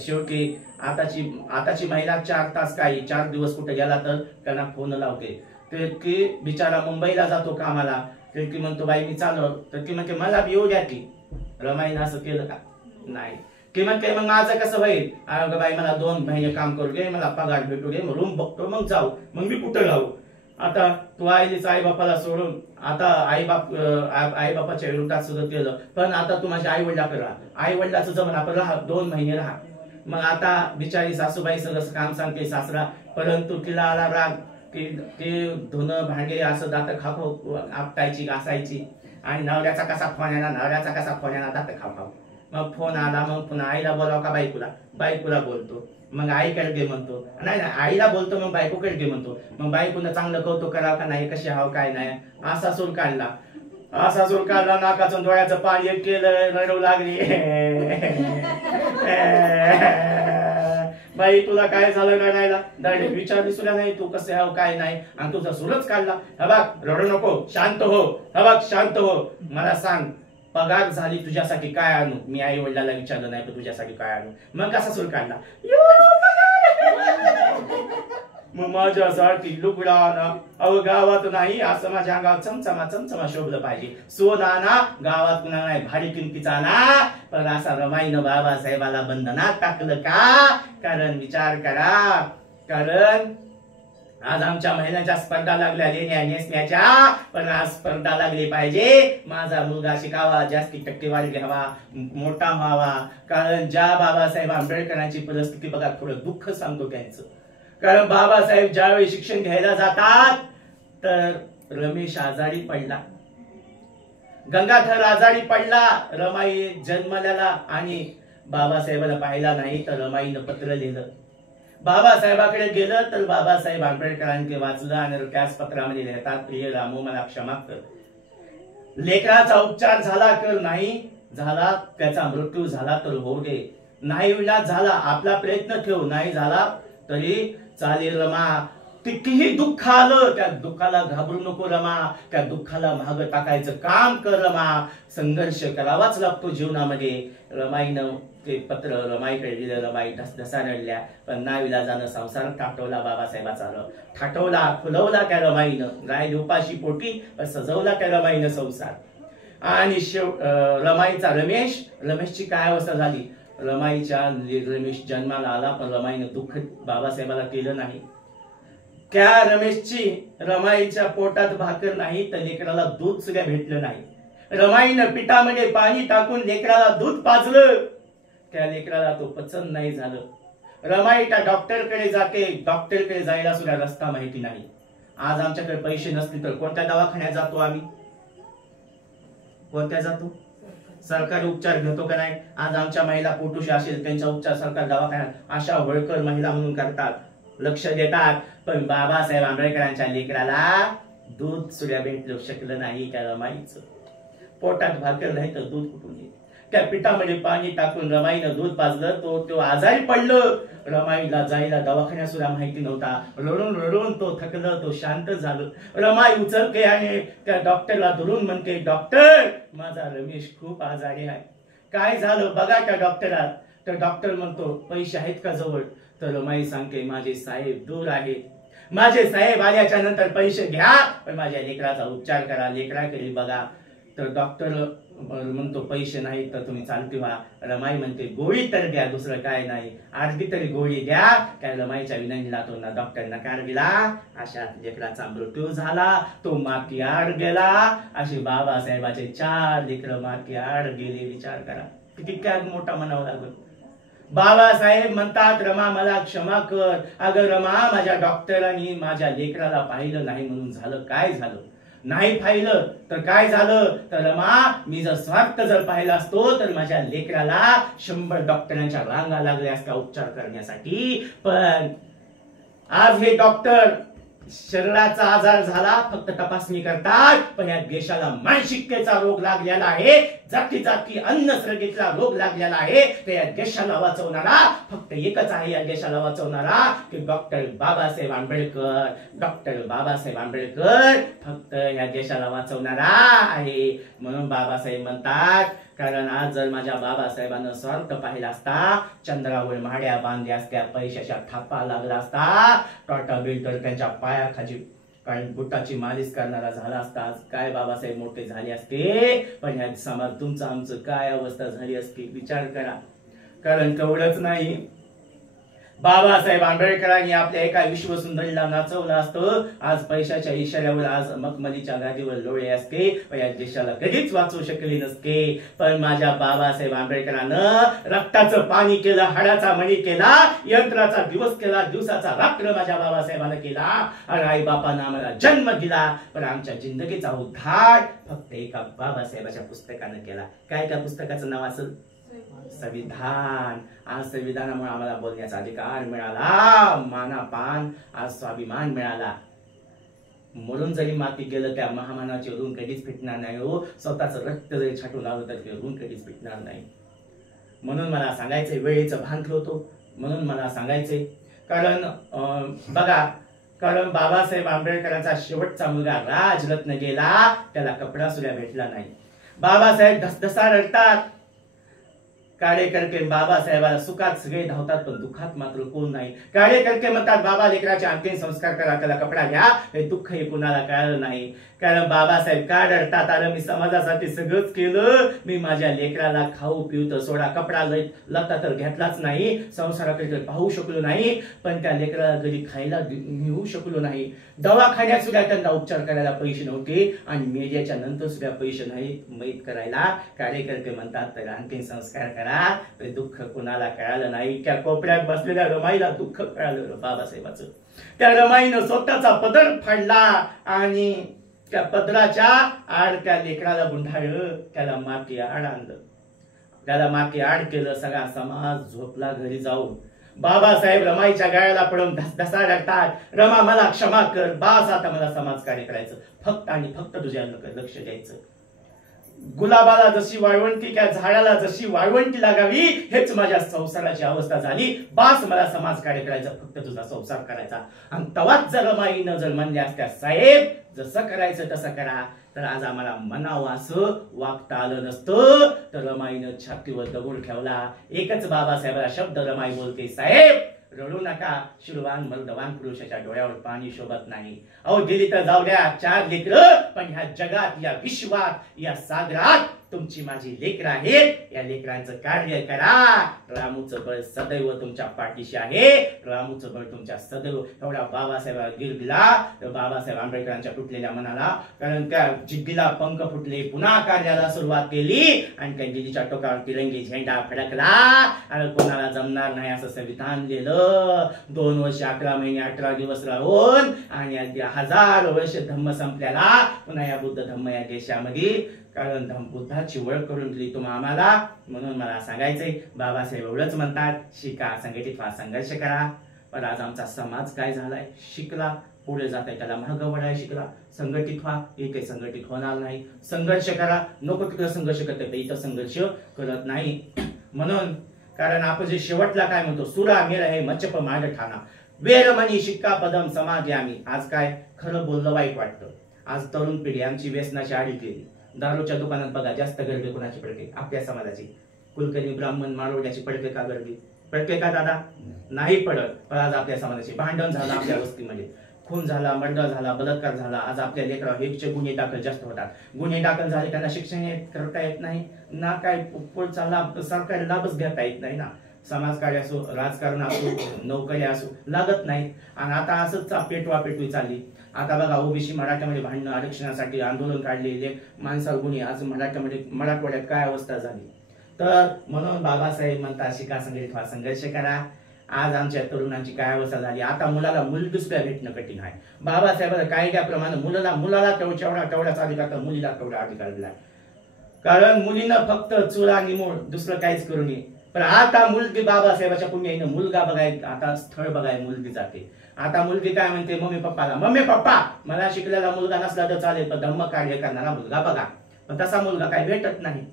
शेवटी आताची महिला 4 तास काही 4 दिवस कुठे गेला तर त्यांना फोन लावते. तर की बिचारा मुंबईला जातो कामाला, तर की म्हणतो बाई मी चाललो, तर की म्हणते मला येऊ द्या की. रमाईनं असं केलं का? नाही. की म्हणते मग माझं कसं होईल? अगं बाई मला 2 महिने काम करू दे, मला पगार भेटू दे, रूम बघतो, मग जाऊ, मग मी कुठं राहू? आता तू आई बापाला सोडून आता आई बापाच्या विरोधात सुद्धा केलं. पण आता तू माझ्या आई वडिलाकडे राहा, आई वडिलाचं जमून आपण राहा, 2 महिने राहा. मग आता बिचारी सासूबाई सगळं काम सांगते सासरा, परंतु तिला आला राग की धुणं भांडे असं दात खाखो आपटायची घासायची. आणि नवऱ्याचा कसा फोन येणार दात खाखाव. मग फोन आला, मग पुन्हा आईला बोलाव का बायकोला बोलतो. मग आईकडे घे म्हणतो, नाही आईला बोलतो, मग बायकोकडे घे म्हणतो. मग बायकोनं चांगलं कौतुक करावं का नाही, कशी हाव काय नाही, असा सूर काढला. नाकाचं डोळ्याचं पाणी केलं, रडू लागली. बाई तुला काय झालं रडायला? डायरेक्ट विचारली सुद्धा नाही तू कसं हाव काय नाही, आणि तुझा सूरच काढला. हा बघ रडू नको, शांत हो, हा बघ शांत हो, मला सांग पगार झाली तुझ्यासाठी काय आणू? मी आई वडिलांना विचारलं नाही, तुझ्यासाठी काय आणू? मग कसा सूर काढला? मग माझ्यासाठी लुगडा ना, अहो गावात नाही, असं माझ्या अंगावर चमचमा शोभलं पाहिजे. सोनाना गावात कुणा नाही, भारी किमतीचा ना. पण असा रमाईनं बाबासाहेबाला बंधनात टाकलं का? कारण विचार करा, कारण आज आमच्या महिन्याच्या स्पर्धा लागल्या लेण्या नेसण्याच्या, पण आज स्पर्धा लागली पाहिजे माझा मुलगा शिकावा, जास्ती टक्केवारी घ्यावा, मोठा व्हावा. कारण ज्या बाबासाहेब आंबेडकरांची परिस्थिती बघा, थोडं दुःख सांगतो त्यांचं. कारण बाबासाहेब ज्यावेळी शिक्षण घ्यायला जातात तर रमेश आजारी पडला, गंगाधर आजारी पडला. रमाई जन्मल्याला आणि बाबासाहेबाला पाहिला नाही, तर रमाईनं पत्र लिहिलं. बाबासाहेबाकडे गेलं तर बाबासाहेब आंबेडकरांनी वाचलं आणि त्याच पत्रामध्ये लिहितात, प्रिय रामू मला क्षमा कर, लेकराचा उपचार झाला तर नाही झाला, त्याचा मृत्यू झाला तर होऊ दे, नाही विलाज झाला आपला प्रयत्न ठेव, नाही झाला तरी चालेल रमा. कितीही दुःख आलं त्या दुःखाला घाबरू नको रमा, त्या दुःखाला माग टाकायचं काम कर रमा. संघर्ष करावाच लागतो जीवनामध्ये. रमाईनं ते पत्र रमाईकडे दिलं, रमाई ढसढसा रडल्या, पण नाविलाजानं संसार थाटवला बाबासाहेबाचा. थाटवला फुलवला त्या रमाईनं, राय उपाशी पोटी पण सजवला त्या रमाईनं संसार. आणि रमाईचा रमेशची काय अवस्था झाली? रमेश जन्माला आला, पण रमाईनं दुःख बाबासाहेबाला केलं नाही. त्या रमाईच्या पोटात भाकर नाही तर लेकराला दूध सुद्धा भेटलं नाही. रमाईनं पिठामध्ये पाणी टाकून लेकराला दूध पाजलं, त्या लेकराला तो पचन नाही झालं. रमाई त्या डॉक्टरकडे जाते, डॉक्टरकडे जायला सुद्धा रस्ता माहिती नाही. आज आमच्याकडे पैसे नसतील तर कोणत्या दवाखान्यात जातो आम्ही? कोणत्या जातो? सरकारी उपचार घेतो का नाही? आज आमच्या महिला पोटुशी असेल त्यांचा उपचार सरकारी दवाखान्यात अशा वळकर महिला म्हणून करतात, लक्ष देतात. पण बाबासाहेब आंबेडकरांच्या लेकराला दूध सुद्धा भेटलं शकलं नाही. त्या रमाईचं पोटात भाकर नाही तर दूध कुठून येईल? त्या पिठामध्ये पाणी टाकून रमाईनं दूध पाजलं. तो आजारी पडलं. रमाईला जायला दवाखान्यात सुद्धा माहिती नव्हता. रडून रडून तो थकलं, तो शांत झालं. रमाई उचलते आणि त्या डॉक्टरला धरून म्हणते, डॉक्टर माझा रमेश खूप आजारी आहे, काय झालं बघा त्या डॉक्टरात. तर डॉक्टर म्हणतो, पैसे आहेत का जवळ. तर रमाई सांगते, माझे साहेब दूर आहेत, माझे साहेब आल्याच्या नंतर पैसे घ्या, पण माझ्या लेकराचा उपचार करा, लेकराकडे बघा. तर डॉक्टर म्हणतो, पैसे नाही तर तुम्ही चालते व्हा. रमाई म्हणते, गोळी तर द्या, दुसरं काय नाही, अर्धी तरी गोळी द्या. त्या रमाईच्या विनंतीला तो डॉक्टर नकार दिला. अशा लेकराचा मृत्यू झाला. तो मातीआड गेला. असे बाबासाहेबाचे 4 लेकर मातीआड गेले. विचार करा किती काय मोठा म्हणावं लागलं. बाबासाहेब म्हणतात, रमा मला क्षमा कर. अगं रमा, माझ्या डॉक्टरांनी माझ्या लेकराला पाहिलं नाही म्हणून झालं. काय झालं? नाही पाहिलं तर काय झालं? तर रमा, मी जर स्वार्थ जर पाहिला असतो तर माझ्या लेकराला 100 डॉक्टरांच्या रांगा लागल्या असत्या उपचार करण्यासाठी. पण आज हे डॉक्टर शरीराचा आजार झाला फक्त तपासणी करतात, पण या देशाला मानसिकतेचा रोग लागलेला आहे, जाती जाती अन्नसर्गीचा रोग लागलेला आहे. तर या देशाला वाचवणारा फक्त एकच आहे, या देशाला वाचवणारा की डॉक्टर बाबासाहेब आंबेडकर. डॉक्टर बाबासाहेब आंबेडकर फक्त या देशाला वाचवणारा आहे. म्हणून बाबासाहेब म्हणतात, कारण आज जर माझ्या बाबासाहेबांना स्वार्थ पाहिला असता, चंद्रावर महाड्या बांधल्या असत्या, पैशाच्या थापा लागला असता, टाटा बिल्डर त्यांच्या पायाखाली कारण बुटाची मालिश करणारा झाला असता, आज काय बाबासाहेब मोठे झाले असते. पण ह्या समाज तुमचं आमचं काय अवस्था झाली असती विचार करा. कारण तेवढंच नाही, बाबासाहेब आंबेडकरांनी आपल्या एका विश्वसुंदरीला नाचवलं असतं. आज पैशाच्या इशाऱ्यावर आज मखमलीच्या गादीवर लोळे असते, पण या देशाला कधीच वाचवू शकले नसते. पण माझ्या बाबासाहेब आंबेडकरांनं रक्ताचं पाणी केलं, हाडाचा मणी केला, यंत्राचा दिवस केला, दिवसाचा रात्र माझ्या बाबासाहेबांना केला. आणि आई बापानं आम्हाला जन्म दिला, पण आमच्या जिंदगीचा उद्धार फक्त एका बाबासाहेबाच्या पुस्तकानं केला. काय त्या पुस्तकाचं नाव असेल? संविधान. आज संविधानामुळे आम्हाला बोलण्याचा अधिकार मिळाला, मानापान, आज स्वाभिमान मिळाला. मरून जरी माती गेलं त्या महामानाचे ऋण कधीच फिटणार नाही हो. स्वतःच रक्त जरी छाटून आलं तर ते ऋण कधीच फिटणार नाही. म्हणून मला सांगायचंय, वेळेचं भान ठेवतो म्हणून मला सांगायचंय. कारण बघा, कारण बाबासाहेब आंबेडकरांचा शेवटचा मुलगा राजरत्न गेला, त्याला कपडा सुद्धा भेटला नाही. बाबासाहेब धसधसा रडतात. कार्यकर्ते बाबासाहेबाला सुखात सगळे धावतात, पण दुःखात मात्र कोण नाही. कार्यकर्ते म्हणतात, बाबा लेकराचे अंतिम संस्कार करा, त्याला कपडा घ्या. हे दुःख हे कुणाला कळलं नाही. कारण बाबासाहेब का रडतात? अरे मी समाजासाठी सगळंच केलं, मी माझ्या लेकराला खाऊ पिऊ सोडा, कपडा लता तर घेतलाच नाही, संसाराकडे पाहू शकलो नाही, पण त्या लेकराला घरी खायला नेऊ शकलो नाही. दवाखान्यात सुद्धा त्यांना उपचार करायला पैसे नव्हते, आणि मेल्याच्या नंतर सुद्धा पैसे नाही मैत करायला. कार्यकर्ते म्हणतात, तर अंतिम संस्कार करा. ते दुःख कुणाला कळालं नाही. त्या कोपऱ्यात बसलेल्या रमाईला दुःख कळालं बाबासाहेबाचं. त्या रमाईनं स्वतःचा पदर फाडला आणि त्या पदराच्या आड त्या लेकराला गुंडाळलं, त्याला माती आड आणलं, त्याला माती आड केलं. सगळा समाज झोपला घरी जाऊन. बाबासाहेब रमाईच्या गाळ्याला पडून धसधसा रडतात, रमा मला क्षमा कर, बास आता मला समाज कार्य करायचं, फक्त आणि फक्त तुझ्या लक्ष द्यायचं. गुलाबाला जशी वाळवंटी, त्या झाडाला जशी वाळवंटी लागावी, हेच माझ्या संसाराची अवस्था झाली. बास मला समाज कार्य करायचं, फक्त तुझा संसार करायचा. आणि तवाच जर रमाईनं जर म्हणल्या असत्या, साहेब जसं करायचं तसं करा, तर आज आम्हाला म्हणावं असं वागता आलं नसतं. तर रमाईनं छातीवर दगड ठेवला. एकच बाबासाहेबाला शब्द रमाई बोलते, साहेब रडू नका, शिरवान मर्दवान पुरुषाच्या डोळ्यावर पाणी शोभत नाही. अहो गेली तर जाऊ द्या 4 लेकरं, पण ह्या जगात, या विश्वात, या सागरात तुमची माझी लेकरं आहेत. या लेकरांचं कार्य करा. रामूचं बळ सदैव तुमच्या पाठीशी आहे. रामूचं बळ तुमच्या सदैव. एवढा बाबासाहेबाला गिर दिला तर बाबासाहेब आंबेडकरांच्या फुटलेल्या मनाला, कारण त्या जिद्दीला पंख फुटले, पुन्हा कार्याला सुरुवात केली आणि त्या दिल्लीच्या टोकावर तिरंगी झेंडा फडकला. आणि कोणाला जमणार नाही असं संविधान लिहिलं. 2 वर्ष 11 महिने 18 दिवस राहून आणि 1000 वर्ष धम्म संपल्याला पुन्हा या बुद्ध धम्म या देशामध्ये, कारण बुद्धाची ओळख करून दिली तुम्हा आम्हाला. म्हणून मला सांगायचंय, बाबासाहेब एवढंच म्हणतात, शिका, संघटित व्हा, संघर्ष करा. पण आज आमचा समाज काय झालाय? शिकला पुढे जात आहे त्याला महाग वडाय शिकला. संघटित व्हा, इथे संघटित होणार नाही. संघर्ष करा, नको तिकडे संघर्ष करते, इथं संघर्ष करत नाही. म्हणून कारण आपण जे शेवटला काय म्हणतो, सुरा मेळ हे मचप माड ठाणा, वेरमणी शिक्का पदम समाज आम्ही. आज काय खरं बोललं वाईट वाटतं. आज तरुण पिढी आमची व्यसनाची आडी केली. दारूच्या दुकानात बघा जास्त गर्दी कोणाची पडते, आपल्या समाजाची. कुलकर्णी ब्राह्मण मारवड्याची पडते का गर्दी? पडते का दादा? नाही पडत. पण आज आपल्या समाजाची भांडण झालं, आपल्या वस्तीमध्ये खून झाला, मर्डर झाला, बलात्कार झाला. आज आपल्या लेकरावर हेचे गुन्हे दाखल जास्त होतात. गुन्हे दाखल झाले, त्यांना शिक्षण करता येत नाही ना, काय पुढचा लाभ सरकारी लाभच घेता येत नाही ना. समाजकार्य असो, राजकारण असो, नोकरी असो, लागत नाही. आणि आता असंच पेटवापेटवी चालली. आता बघा ओबीसी मराठ्यामध्ये भांडणं, आरक्षणासाठी आंदोलन काढलेले माणसावर गुन्हे. आज मराठवाड्यात काय अवस्था झाली. तर म्हणून बाबासाहेब म्हणतात शिका, संघटित व्हा, संघर्ष करा. आज आमच्या तरुणांची काय अवस्था झाली. आता मुलाला मुलगी सुद्धा भेटणं कठीण आहे. बाबासाहेबांच्या कायद्याप्रमाणे मुलाला तेवढाच अधिकार, तर मुलीला तेवढा अधिकार दिला. कारण मुलीनं फक्त चुरा निमोड दुसरं काहीच करू नये. पण आता मुलगी बाबासाहेबाच्या पुण्याईनं मुलगा बघाय, आता स्थळ बघाय मुलगी जाते. आता मुलगी काय म्हणते, मम्मी पप्पाला, मम्मी पप्पा मला शिकलेला मुलगा नसला तर चालेल, पण धम्म कार्य करणारा मुलगा बघा. पण तसा मुलगा काही भेटत नाही.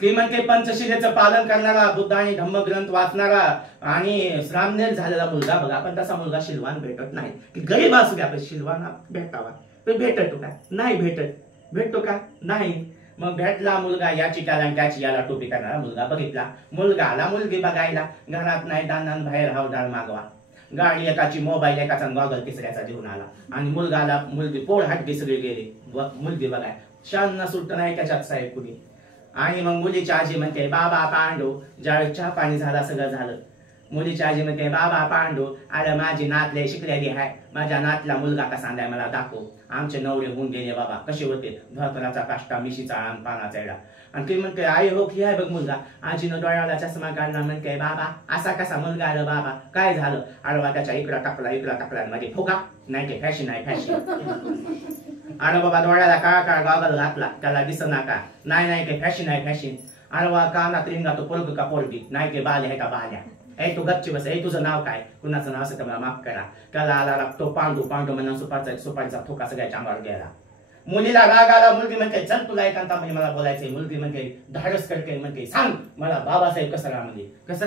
की म्हणते पंचशिलेचं पालन करणारा, बुद्ध आणि धम्मग्रंथ वाचणारा आणि श्रामनेर झालेला मुलगा बघा. पण तसा मुलगा शिलवान भेटत नाही. की गरीब असू द्या, पण शिलवान भेटावा. पण भेटतो का? नाही भेटत. भेटतो का? नाही. मग भेटला मुलगा, याची त्याला त्याची याला टोपी करणारा मुलगा बघितला. मुलगा आला मुलगी बघायला. घरात नाही दानान बाहेर हावदार मागवा. गाडी एकाची, मोबाईल एकाचा, गॉगल तिसऱ्याचा घेऊन आला. आणि मुलगा आला, मुलगी पोळ हटके सगळे गेले मुलगी बघाय. शान सुट्ट नाही त्याच्यात साहेब कुणी. आणि मग मुलीची आजी म्हणते, बाबा पांडू. ज्यावेळेस चहा पाणी झाला, सगळं झालं, मुलीची आजी म्हणते, बाबा पांडू, अरे माझी नातले शिकलेली आहे, माझ्या नातला मुलगा कसा आणलाय मला दाखव. आमचे नवरे होऊन गेले बाबा, कसे होते, धोतराचा काष्टा, मिशीचा आम, पानाचा एडा. आणि ती म्हणते, आई हो की आहे बघ मुलगा. आजीनं डोळ्याला चष्मा काढला, म्हणते, बाबा असा कसा मुलगा आला बाबा, काय झालं? आडवा त्याच्या इकडा टाकला मध्ये फुगा. नाही ते फॅशन आहे, फॅशन. आणि बाबा डोळ्याला काळा गॉगल घातला, त्याला दिसना का? नाही ते फॅशन आहे, फॅशन. आणि बा कानात रिंगा, तो पोरग का पोरगी? नाही ते बाल्या आहे का बाल्या? ए तू गच्ची बस. ए तुझं नाव काय? कुणाचं नाव असेल तर मला माफ करा. त्याला आला तो पांडू म्हणून सुपारीचा थोका सगळ्याच्या अंगावर गेला. मुलीला राग आला. मुलगी म्हणते, चल तुला एकांता म्हणजे मला बोलायचंय. मुलगी म्हणते, धाडस करते, म्हणते, सांग मला बाबासाहेब कसं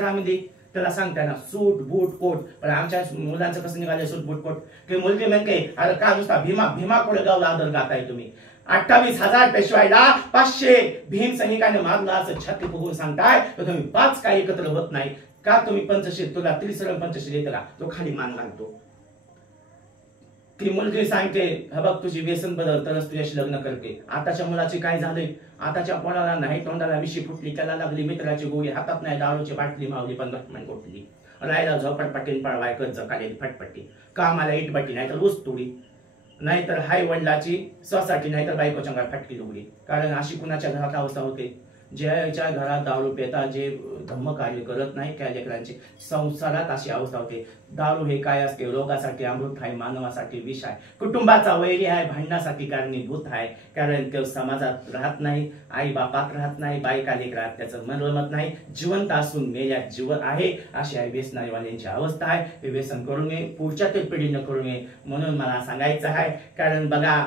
रामंदी. त्याला सांगताना सूट बूट कोट. पण आमच्या मुलांचं कसं निघालं सूट बूट कोट. की मुलगी म्हणते, अरे का नुसता भीमा कोळेगावला आदर गाताय तुम्ही. 28,000 पेशवायला 500 भीम सैनिकांनी मारला असं छाती फुगून सांगताय, तर तुम्ही 5 काही एकत्र होत नाही का? तुम्ही पंचशील, तुला त्रिसरण पंचशील येतं का? तो खाली मान घालतो. ती मुलगी सांगते, हा बघ तुझी व्यसन बदल तरच तुझ्याशी लग्न करते. आताच्या मुलाची काय झालंय, आताच्या कोणाला नाही तोंडाला विशी फुटली, त्याला लागली मित्राची गोळी, हातात नाही दारूची बाटली मावली, पण घटमन कोटली. राहिला झोपटपट्टीन पळवाय कर्ज काढेल फटपट्टी. कामाला इटपट्टी नाही तर ऊस तुडी, नाहीतर हाय वडिलाची स्वसाठी, नाहीतर बायकोच्या घरात फटकी लुगडी. कारण अशी कुणाच्या घरात अवस्था होते, ज्याच्या घरात दारू पेता, जे धम्म कार्य करत नाही त्या लेकरांची संसारात अशी अवस्था होते. दारू हे काय असते? रोगासाठी अमृत आहे, मानवासाठी विष आहे, कुटुंबाचा वैरी आहे, भांडणासाठी कारणीभूत आहे. कारण तो समाजात राहत नाही, आई बापात राहत नाही, बायका लेकरात त्याचं मन रमत नाही, जिवंत असून मेल्यात जीवन आहे, अशी आहे व्यसनावाल्यांची अवस्था आहे. हे व्यसन करू नये, पुढच्या पिढीनं करू नये म्हणून मला सांगायचं आहे. कारण बघा,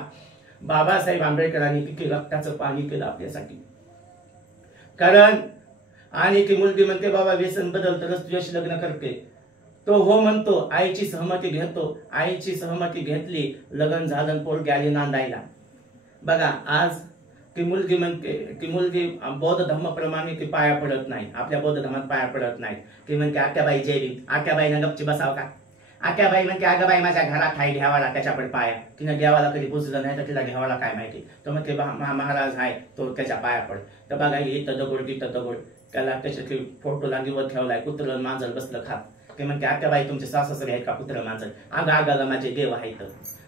बाबासाहेब आंबेडकरांनी किती रक्ताचं पाणी केलं आपल्यासाठी. कारण आणि ती मुलगी म्हणते, बाबा व्यसन बदल तरच तुझ्याशी लग्न करते. तो हो म्हणतो, आईची सहमती घेतो. आईची सहमती घेतली, लग्न झालं, पोरगी आली नांदायला. बघा आज ती मुलगी म्हणते, ती मुलगी बौद्ध धर्माप्रमाणे ती पाया पडत नाही, आपल्या बौद्ध धर्मात पाया पडत नाही. ती म्हणते, आत्याबाई जयरी. आत्याबाईनं गपची बसाव का? आत्याबाई म्हणते, अगं बाई माझ्या घरात हाय, घ्यावाला त्याच्याकडे पाया. तिने देवाला कधी पुजलं नाही तर तिला घ्यावाला काय माहिती. तो म्हणते, महाराज आहे तो त्याच्या पाया पड. तर बघा इथं दगड तिथं दगड, त्याला त्याच्यातली फोटोला निवड ठेवलाय, कुत्रं मांजर बसलं खात. ते म्हणते, आत्याबाई तुमचे सासरे आहेत का कुत्रं मांजर? अगं माझे देव आहेत.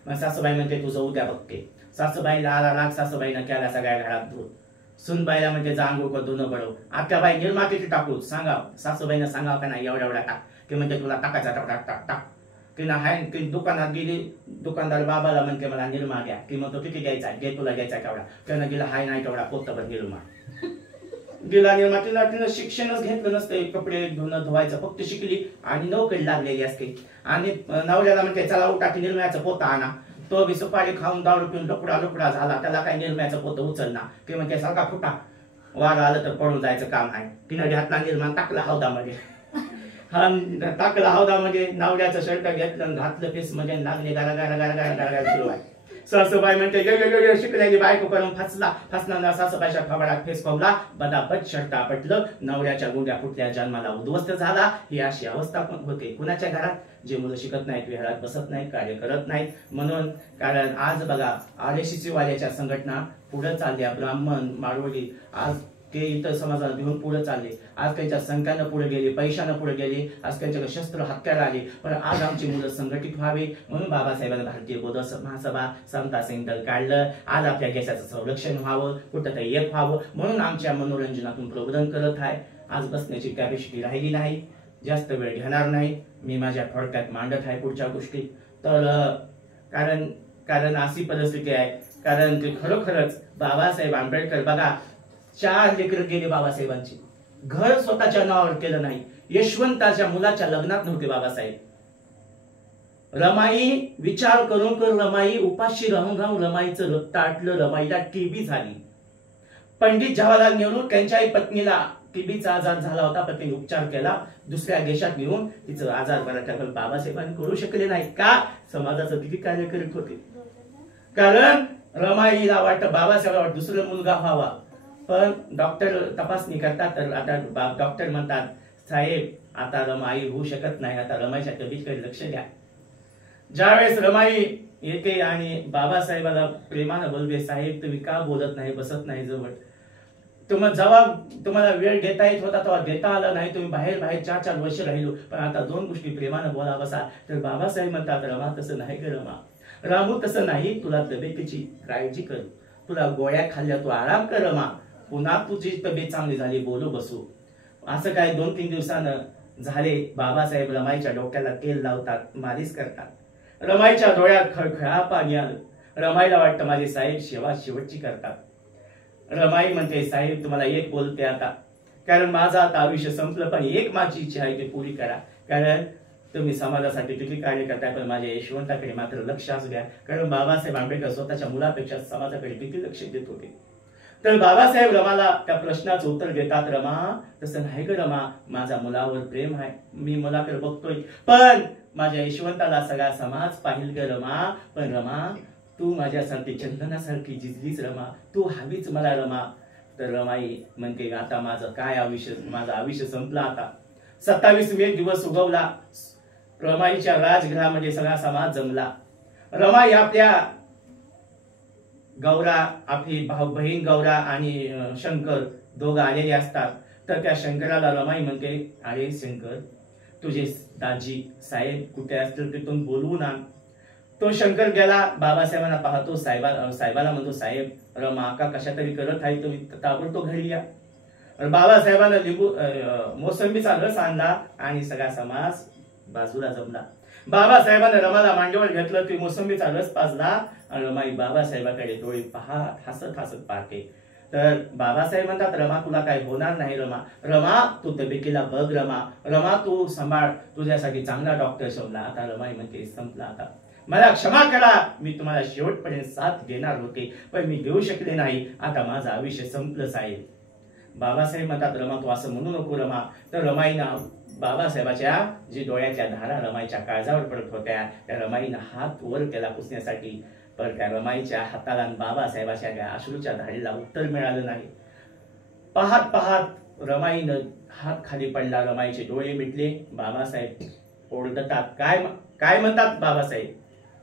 मग सासूबाई म्हणते, तुझं उद्या बघते. सासूबाईला आला राग, सासूबाईनं केला सगळ्या घरात धूर. सुनबाईला म्हणते, जांगू का धुणं बडव. आत्याबाई निर्मा किती टाकू सांगा. सासूबाईनं सांगाव का नाही एवढा टाक. ते म्हणते, तुला टाकायचा टाक. तिनं हाय ती दुकानात गेली. दुकानदार बाबाला म्हणते, मला निरमा घ्या. ती म्हणतो, किती घ्यायचा? घे, तुला घ्यायचा केवढा? त्यानं गेला, हाय नाही तेवढा पोतभर निरमा. गेला निर्मातीला तिनं शिक्षणच घेतलं नसते, कपडे धुणं धुवायचं फक्त शिकली आणि नोकरी लागलेली असते. आणि नवऱ्याला म्हणते चला उठा की निर्मळ्याचं पोता आणा. तो बी सुपारी खाऊन दारू पिऊन लुकडा झाला, त्याला काय निर्मळ्याचं पोतं उचलणार की म्हणते सारखा फुटा वार आलं तर पडून जायचं काम आहे. तिनं घातला निर्माण टाकला हौदामध्ये. हा टाकला हौदामध्ये, नवऱ्याचं शर्ट घेतलं घातलं फेस मध्ये लागले गारा गारा गारा गारा गारा सुरू आहे. सासूबाई म्हणते शिकलेली बायको करून फसला सासूबाईच्या खबरात फेस पावला, बदाबद शर्ट आपटलं, नवऱ्याच्या गुंड्या फुटल्या, जन्माला उद्ध्वस्त झाला. ही अशी अवस्था पण होते कुणाच्या घरात, जे मुलं शिकत नाहीत, विहारात बसत नाहीत, कार्य करत नाहीत. म्हणून कारण आज बघा RSC वाल्याच्या संघटना पुढे चालल्या, ब्राह्मण मारवाडी आज ते इतर समाजाला घेऊन पुढे चालले. आज त्यांच्या संख्यानं पुढे गेले, पैशानं पुढे गेले, आज त्यांच्याकडे शस्त्र हत्यार आले. पण आज आमची मुलं संघटित व्हावे म्हणून बाबासाहेबांनी भारतीय बौद्ध महासभा समता सेंटर काढलं. आज आपल्या देशाचं संरक्षण व्हावं, कुठंतरी एक व्हावं म्हणून आमच्या मनोरंजनातून प्रबोधन करत आहे. आज बसण्याची कॅपॅसिटी राहिली नाही, जास्त वेळ घेणार नाही, मी माझ्या थोडक्यात मांडत आहे पुढच्या गोष्टी. तर कारण अशी परिस्थिती आहे, कारण ते खरोखरच बाबासाहेब आंबेडकर बघा 4 लेकरं गेले बाबासाहेबांची, घर स्वतःच्या नावावर केलं नाही. यशवंताच्या मुलाच्या लग्नात नव्हते बाबासाहेब. रमाई विचार करून रमाई उपाशी राहून रमाईचं रक्त आटलं, रमाईला TB झाली. पंडित जवाहरलाल नेहरू त्यांच्याही पत्नीला TBचा आजार झाला होता, पत्नीने उपचार केला, दुसऱ्या देशात नेऊन तिचं आजार बरा केला. बाबासाहेबांनी करू शकले नाही का? समाजाचं किती कार्य करीत होते. कारण रमाईला वाटतं बाबासाहेबांना दुसरा मुलगा व्हावा, पण डॉक्टर तपासणी करतात तर आता डॉक्टर म्हणतात साहेब आता रमाई होऊ शकत नाही, आता रमाईच्या तब्येतीकडे लक्ष द्या. ज्यावेळेस रमाई येते आणि बाबासाहेबाला प्रेमानं बोलते साहेब तुम्ही का बोलत नाही, बसत नाही जवळ, जेव्हा तुम्हाला वेळ देता येत होता तेव्हा देता आला नाही, तुम्ही बाहेर 4-4 वर्ष राहिलो, पण आता 2 गोष्टी प्रेमानं बोला बसा. तर बाबासाहेब म्हणतात रमा तसं नाही ग रमा, रामू तसं नाही, तुला तब्येतीची काळजी कर, तुला गोळ्या खाल्ल्या तू आराम कर रमा, पुन्हा तुझी तब्येत चांगली झाली बोलू बसू. असं काय 2-3 दिवसानं झाले. बाबासाहेब रमाईच्या डोक्याला तेल लावतात, मालिश करतात. रमाईच्या डोळ्यात खळखळा पाणी आलं. रमाईला वाटतं माझे साहेब शेवटची करतात. रमाई म्हणते साहेब तुम्हाला एक बोलते आता, कारण माझं आता आयुष्य संपलं, पण एक माझी इच्छा आहे ती पुरी करा. कारण तुम्ही समाजासाठी किती कार्य करताय, पण माझ्या यशवंताकडे मात्र लक्ष असू द्या. कारण बाबासाहेब आंबेडकर स्वतःच्या मुलापेक्षा समाजाकडे किती लक्ष देत होते. तर बाबासाहेब रमाला त्या प्रश्नाचं उत्तर देतात, रमा तसं नाही ग रमा, माझा मुलावर प्रेम आहे, मी मुलाकडे बघतोय, पण माझ्या यशवंताला सगळा समाज पाहिल ग रमा, पण रमा तू माझ्यासारखी चंदनासारखी जिजलीच रमा, तू हवीच मला रमा. तर रमाई म्हणते आता माझं आयुष्य संपलं. आता 27 मे दिवस उगवला. रमाईच्या राजगृहामध्ये सगळा समाज जमला. रमाई आपल्या गौरा, आपली बहीण गौरा आणि शंकर दोघं आलेले असतात. तर त्या शंकराला रमाई म्हणते अरे शंकर तुझे दाजी साहेब कुठे असतील तिथून बोलवून आण. तो शंकर गेला, बाबासाहेबांना पाहतो, साहेबाला म्हणतो साहेब रमा का कशा तरी करत आहे, तुम्ही ताबडतोब घरी या. बाबासाहेबांना मोसंबीचा रस आणला आणि सगळा समाज बाजूला जमला. बाबासाहेबांना रमाला मांडीवर घेतलं, ती मोसंबीचा रस पाजला आणि रमाई बाबासाहेबाकडे डोळे पाहत हसत पाहते. तर बाबासाहेब म्हणतात रमा तुला काय होणार नाही रमा, रमा तू तब्येतीला बघ रमा, रमा तू सांभाळ, तुझ्यासाठी चांगला डॉक्टर शोधला. आता रमाई म्हणते संपला, आता मला क्षमा करा, मी तुम्हाला शेवटपर्यंत साथ देणार होते पण मी देऊ शकले नाही, आता माझं आयुष्य संपलं साहेब. बाबासाहेब म्हणतात रमा तू असं म्हणू नको रमा. तर रमाईनं बाबासाहेबाच्या जी डोळ्याच्या धारा रमाईच्या काळजावर पडत होत्या त्या रमाईनं हात वर केला पुसण्यासाठी, पण त्या रमाईच्या हाताला बाबासाहेबाच्या त्या अश्रूच्या धारेला उत्तर मिळालं नाही. पाहत पाहत रमाईनं हात खाली पडला, रमाईचे डोळे मिटले. बाबासाहेब ओरडतात, काय म्हणतात बाबासाहेब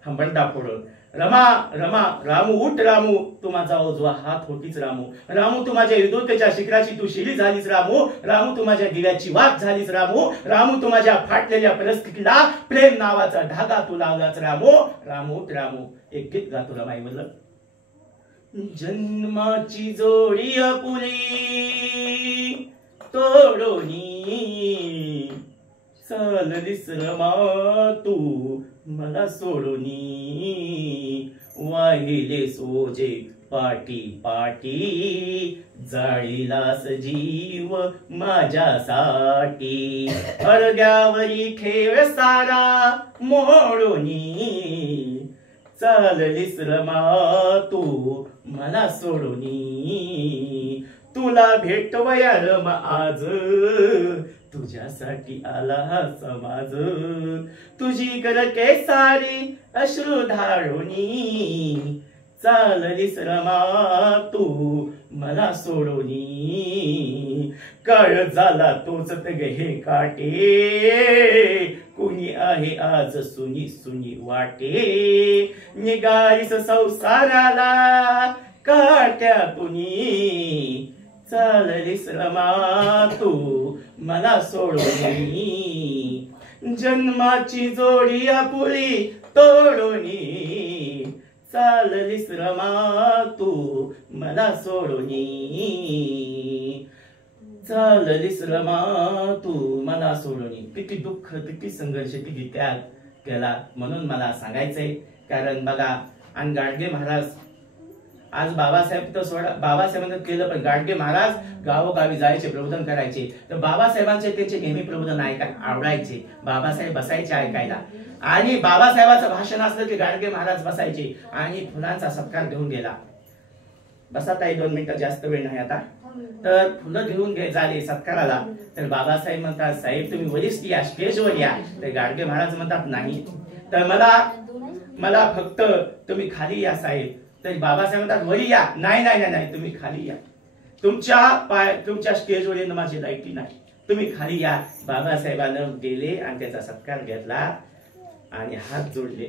हंबरडा फोडून, रमा रमा रामू उठ रामू, तू माझा उजवा हात होतीच रामू, रामू तू माझ्या विद्वतेच्या शिखराची तू शिली झालीस रामू, रामू तू माझ्या दिव्याची वाट झालीस रामू, रामू तू माझ्या फाटलेल्या परिस्थितीला प्रेम नावाचा धागा तू लावलाच रामू, रामू उठ रामू. एक गीत गातो रमाई म्हणलं, जन्माची जोडी आपुली तोडोनी चाललीस रमा तू मला सोडूनी, वाहिले सोजे पाटी पाटी जाळीलास जीव माझ्यासाठी अर्ध्यावरी खेळ सारा मोडोनी चाललीस रमा तू मला सोडोनी तुला भेटवया रमा आज तुझ्यासाठी आला हा समाज तुझी गरके सारी अश्रू धाडोनी चाललीस रमा तू मला सोडोनी कळ झाला तोच हे काटे कुणी आहे आज सुनी सुनी वाटे निघालीस संसाराला काट्यातुनी चाललीस रमा तू मला सोडोनी जन्माची जोडी आपुली तोडोनी चाललीस रमा तू मला सोडोनी चाललीस रमा तू मला सोडोनी किती दुःख किती संघर्ष किती त्याग केला म्हणून मला सांगायचंय कारण बघा आणि गाडगे महाराज आज बाबासाहेब तर सोडा बाबासाहेबांनी केलं पण गाडगे महाराज गावोगावी जायचे प्रबोधन करायचे तर बाबासाहेबांचे त्यांचे नेहमी प्रबोधन आवडायचे बाबासाहेब बसायचे ऐकायला आणि बाबासाहेबांचं भाषण असलं की गाडगे महाराज बसायचे आणि फुलांचा सत्कार घेऊन गेला बसा ताई 2 मिनिटं जास्त वेळ नाही आता तर फुलं घेऊन झाले सत्काराला तर बाबासाहेब म्हणतात साहेब तुम्ही वरीच या स्टेजवर या तर गाडगे महाराज म्हणतात नाही तर मला फक्त तुम्ही खाली या साहेब तर बाबासाहेब म्हणतात वरी या नाही नाही नाही तुम्ही खाली या तुमच्या स्टेजवर येणं माझी लायकी नाही तुम्ही खाली या बाबासाहेबांना गेले आणि त्याचा सत्कार घेतला आणि हात जोडले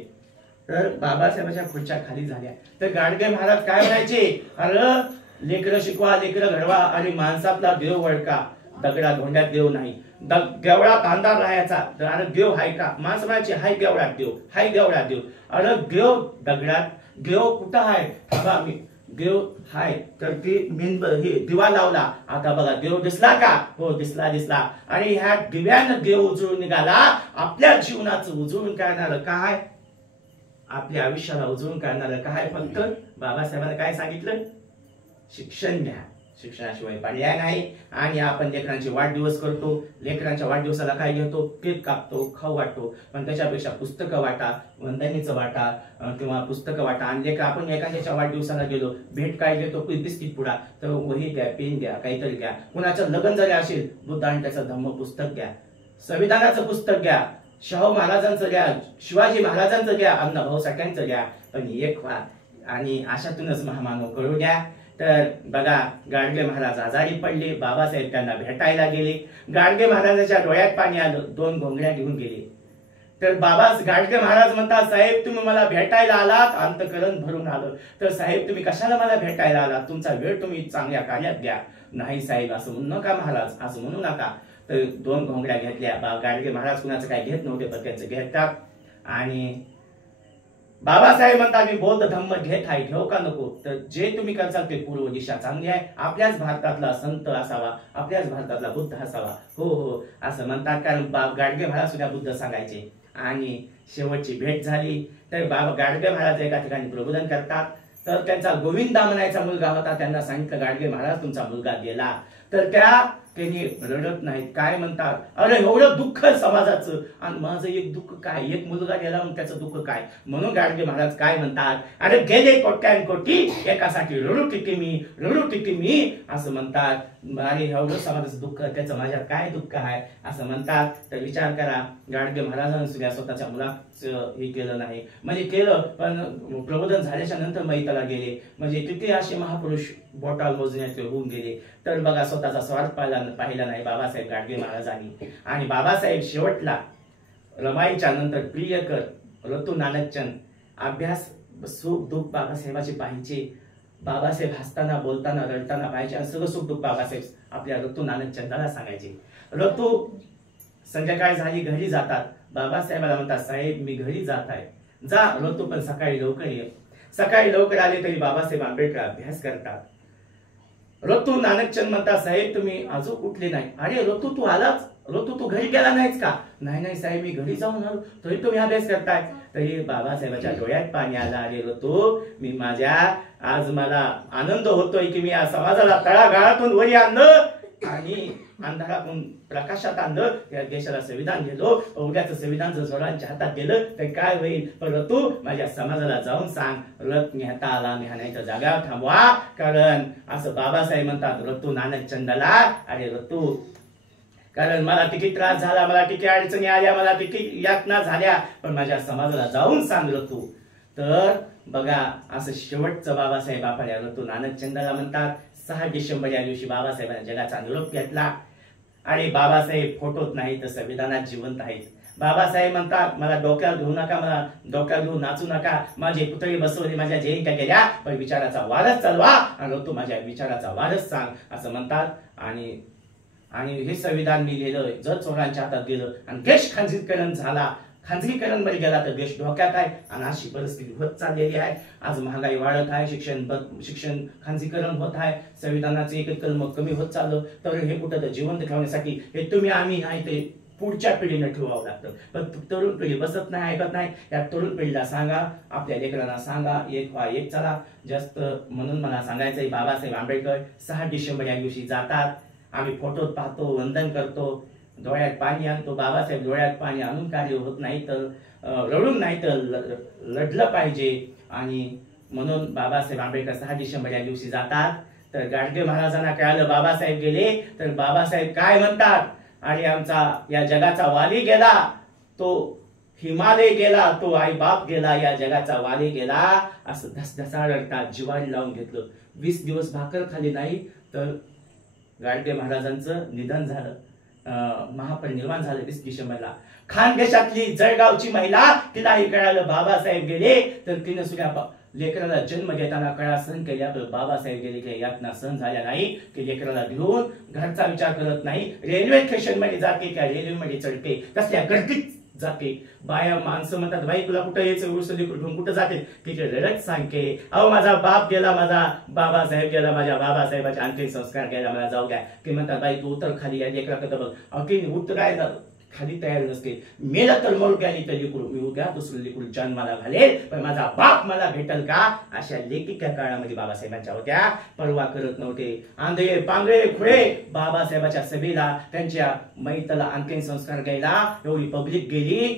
तर बाबासाहेबांच्या खुर्च्या खाली झाल्या तर गाडगे महाराज काय म्हणायचे अरे लेकरं शिकवा लेकरं घडवा आणि माणसातला देव वळका दगडा धोंड्यात देव नाही देवळात अंधार राहायचा तर अरे देव हाय का माणसं म्हणायचे हाय देवळात देव हाय देवळात देव अरे देव दगडात देव कुठं आहे देव हाय तर ते हे दिवा लावला आता बघा देव दिसला का हो दिसला आणि ह्या दिव्यानं देव उजळून निघाला आपल्या जीवनाचं उजळून काढणारं काय आपल्या आयुष्याला उजळून काढणारं काय फक्त बाबासाहेबांनी काय सांगितलं शिक्षण घ्या शिक्षणाशिवाय पर्याय नाही आणि आपण लेकरांचे वाढदिवस करतो लेकरांच्या वाढदिवसाला काय घेतो केक कापतो खाऊ वाटतो पण त्याच्यापेक्षा पुस्तकं वाटा वंदनीचं वाटा किंवा पुस्तकं वाटा आणि लेकर आपण एखाद्याच्या वाढदिवसाला गेलो भेट काय घेतो बिस्किट पुडा तर वही द्या पेन द्या काहीतरी घ्या कुणाचं लग्न जरी असेल बुद्ध आणि त्याचं धम्म पुस्तक घ्या संविधानाचं पुस्तक घ्या शाहू महाराजांचं घ्या शिवाजी महाराजांचं घ्या अण्णाभाऊ साठ्यांचं घ्या पण एक व्हा आणि अशातूनच महामानव कळू द्या तर बघा गाडगे महाराज आजारी पडले बाबासाहेब त्यांना भेटायला गेले गाडगे महाराजांच्या डोळ्यात पाणी आलं 2 घोंगड्या घेऊन गेले तर गाडगे महाराज म्हणतात साहेब तुम्ही मला भेटायला आलात अंतकरण भरून आलं तर साहेब तुम्ही कशाला मला भेटायला आलात तुमचा वेळ तुम्ही चांगल्या कार्यात द्या नाही साहेब असं म्हणू नका महाराज असं म्हणू नका तर 2 घोंगड्या घेतल्या गाडगे महाराज कुणाचं काय घेत नव्हते पण त्यांचं घेतात आणि बाबासाहेब म्हणतात मी बौद्ध धम्म घेत आहे घेऊ का नको तर जे तुम्ही करसाल ते पूर्व दिशा चांगली आहे आपल्याच भारतातला संत असावा आपल्याच भारतातला बुद्ध असावा हो हो असं म्हणतात कारण गाडगे महाराज सुद्धा बुद्ध सांगायचे आणि शेवटची भेट झाली तर गाडगे महाराज एका ठिकाणी प्रबोधन करतात तर त्यांचा गोविंदा म्हणायचा मुलगा होता त्यांना सांगितलं गाडगे महाराज तुमचा मुलगा गेला तर त्यांनी रडत नाहीत काय म्हणतात अरे एवढं दुःख समाजाचं आणि माझं एक दुःख काय एक मुलगा गेला म्हणून त्याचं दुःख काय म्हणून गाडगे महाराज काय म्हणतात अरे गेले कोट्यानकोटी एकासाठी रडू टिकी मी असं म्हणतात आणि एवढं समाजाचं दुःख त्याचं माझ्यात काय दुःख आहे असं म्हणतात तर विचार करा गाडगे महाराजांनी सुद्धा स्वतःच्या मुलाचं हे केलं नाही म्हणजे केलं पण प्रबोधन झाल्याच्या नंतर मैताला गेले म्हणजे किती असे महापुरुष बोटाल मोजण्याचे होऊन गेले तर बघा स्वतःचा स्वार्थ पाहिला नाही बाबासाहेब गाडगे महाराजांनी आणि बाबासाहेब शेवटला रमाईच्या नंतर प्रियकर रतू नानकचंद अभ्यास सुख दुःख बाबासाहेबाचे पाहिजे बाबासाहेब हसताना बोलताना रडताना पाहिजे आणि सगळं सुख दुःख बाबासाहेब आपल्या रतू नानकचंदाला सांगायचे रतू संध्याकाळ झाली घरी जातात बाबासाहेबाला म्हणतात साहेब मी घरी जात आहे जा रतू पण सकाळी लवकर ये सकाळी लवकर आले तरी बाबासाहेब आंबेडकर अभ्यास करतात ऋतू नानकचंद म्हणता, साहेब तुम्ही अजून कुठले नाही. अरे ऋतू तू आलाच, ऋतू तू घरी गेला नाहीस का? नाही नाही साहेब मी घरी जाऊन आलो. तरी तुम्ही अभ्यास करताय. तरी बाबासाहेबाच्या डोळ्यात पाणी आलं. अरे ऋतू मी माझ्या आज मला आनंद होतोय की मी या समाजाला तळागाळातून वरी आणलं आणि अंधारातून प्रकाशात आणलं. या देशाला संविधान दिलो. उद्याचं संविधान जर सोळांच्या हातात गेलं तर काय होईल? पण तू माझ्या समाजाला जाऊन सांग, रथ नेता आला नेहाण्याच्या जाग्यावर थांबवा. कारण असं बाबासाहेब म्हणतात ऋतू नानकचंदाला, अरे ऋतू कारण मला किती त्रास झाला, मला किती अडचणी आल्या, मला किती यातना झाल्या, पण माझ्या समाजाला जाऊन सांग ऋतू. तर बघा असं शेवटचं बाबासाहेब आपल्या ऋतू नानकचंदाला म्हणतात. 6 डिसेंबर या दिवशी बाबासाहेबांनी जगाचा निरोप घेतला. आणि बाबासाहेब फोटोत नाही तर संविधानात जिवंत आहेत. बाबासाहेब म्हणतात मला डोक्यावर घेऊ नका, मला डोक्यावर घेऊ नाचू नका, माझे पुतळे बसवले, माझ्या जयंत्या केल्या, पण विचाराचा वारस चालवा आणि ऋतू माझ्या विचाराचा वारस सांग असं म्हणतात. आणि हे संविधान मी लिहिलं जर चोरांच्या हातात गेलं आणि देश खाजगीकरण झाला, खाजगीकरण मध्ये गेला तर देश धोक्यात आहे. आणि अशी परिस्थिती होत चाललेली आहे. आज महागाई वाढत आहे, शिक्षण खाजगीकरण होत आहे, संविधानाचे एक कलम कमी होत चाललं. तर हे कुठं तर जिवंत ठेवण्यासाठी हे तुम्ही आम्ही नाही ते पुढच्या पिढीने ठेवावं लागतं. पण तरुण पिढी बसत नाही, ऐकत नाही. या तरुण पिढीला सांगा, आपल्या लेकरांना सांगा, एक व्हा एक चला. जास्त म्हणून मला सांगायचंय बाबासाहेब आंबेडकर 6 डिसेंबर या दिवशी जातात. आम्ही फोटोत पाहतो, वंदन करतो, डोळ्यात पाणी आणतो. बाबासाहेब डोळ्यात पाणी आणून कार्य होत नाही तर रडून नाही तर लढलं पाहिजे. आणि म्हणून बाबासाहेब आंबेडकर 6 डिसेंबर या दिवशी जातात. तर गाडगे महाराजांना कळालं बाबासाहेब गेले तर बाबासाहेब काय म्हणतात, आणि आमचा या जगाचा वाली गेला, तो हिमालय गेला, तो आई बाप गेला, या जगाचा वाली गेला असं धसधसा रडतात. जिवारी लावून घेतलं. 20 दिवस भाकर खाली नाही तर गाडगे महाराजांचं निधन झालं, महापरिनिर्वाण झालं 20 डिसेंबरला. खानदेशातली जळगावची महिला, तिलाही कळालं बाबासाहेब गेले तर तिने सुद्धा लेकराला जन्म घेताना कळा सहन केल्या. तर बाबासाहेब गेले की यातना सहन झाल्या नाही की लेकराला घेऊन घरचा विचार करत नाही. रेल्वे स्टेशन मध्ये जाते त्या रेल्वे मध्ये चढते, तसल्या गर्दीत जाते. बाया माणसं म्हणतात बाई तुला कुठं यायचं, उरसं घेऊन कुठं जाते? तिथे रडत सांगते, अहो माझा बाप गेला, माझा बाबासाहेब गेला, माझ्या बाबासाहेबाचे अंतिम संस्कार केला, मला जाऊ द्या. ते म्हणतात बाई तू उतर खाली, या लेकराकडे बघ. अहो उतरायला खाली तयार नसते. मेला तर मरू गेली तर लिकूड मी उद्या दुसरं लिकूड जन्माला घालेल, पण माझा बाप मला भेटल का? अशा लेखी त्या काळामध्ये बाबासाहेबांच्या होत्या. परवा करत नव्हते. आंधळे पांगळे खुळे बाबासाहेबाच्या सभेला, त्यांच्या मैतला अंतिम संस्कार घ्यायला एवढी पब्लिक गेली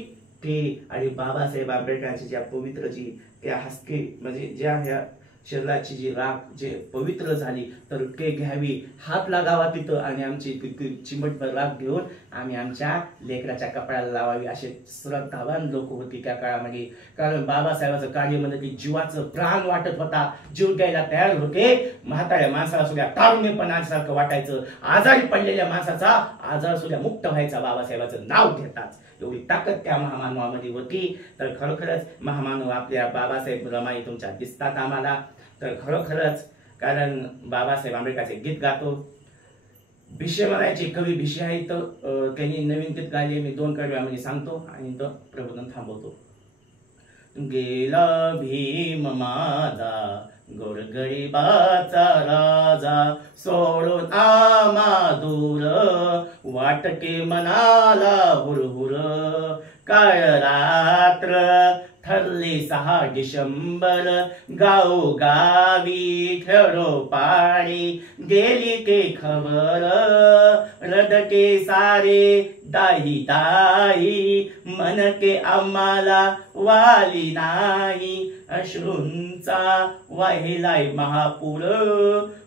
ते. आणि बाबासाहेब आंबेडकरांची ज्या पवित्र जी त्या हस्के म्हणजे ज्या ह्या शरीराची जी राख जे पवित्र झाली तर ते घ्यावी, हात लागावा तिथं आणि आमची चिमटभर राख घेऊन आम्ही आमच्या लेकराच्या कपड्याला लावावी. असे श्रद्धावान लोक होती त्या काळामध्ये. कारण बाबासाहेबांचं कार्य म्हणजे की जीवाचं प्राण वाटत होता, जीव द्यायला तयार होते. म्हाताऱ्या माणसाला सुद्धा तारुण्यपणासारखं वाटायचं, आजारी पडलेल्या माणसाचा आजार सुद्धा मुक्त व्हायचा बाबासाहेबाचं नाव घेताच. एवढी ताकद त्या महामानवामध्ये होती. तर खरोखरच महामानव आपल्या बाबासाहेब रमाई तुमच्या दिसतात आम्हाला. तर खरोखरच कारण बाबासाहेब आंबेडकरचे गीत गातो. भिशे म्हणायचे कवी भिशे आहेत, त्यांनी नवीन गीत गायले. मी 2 कडव्यामध्ये सांगतो आणि तो प्रबोधन थांबवतो. गेला भीम माझा गोरगरिबाचा राजा, सोडून आम्हा दूर वाटके मनाला हुरहुर. काळ रात्र ठरली 6 डिसेंबर, गावोगावी खेडोपाडी गेली ते खबर. रडके सारे दाही दाही, मनके आम्हाला वाली नाही. अश्रूंचा वाहिलाय महापूर,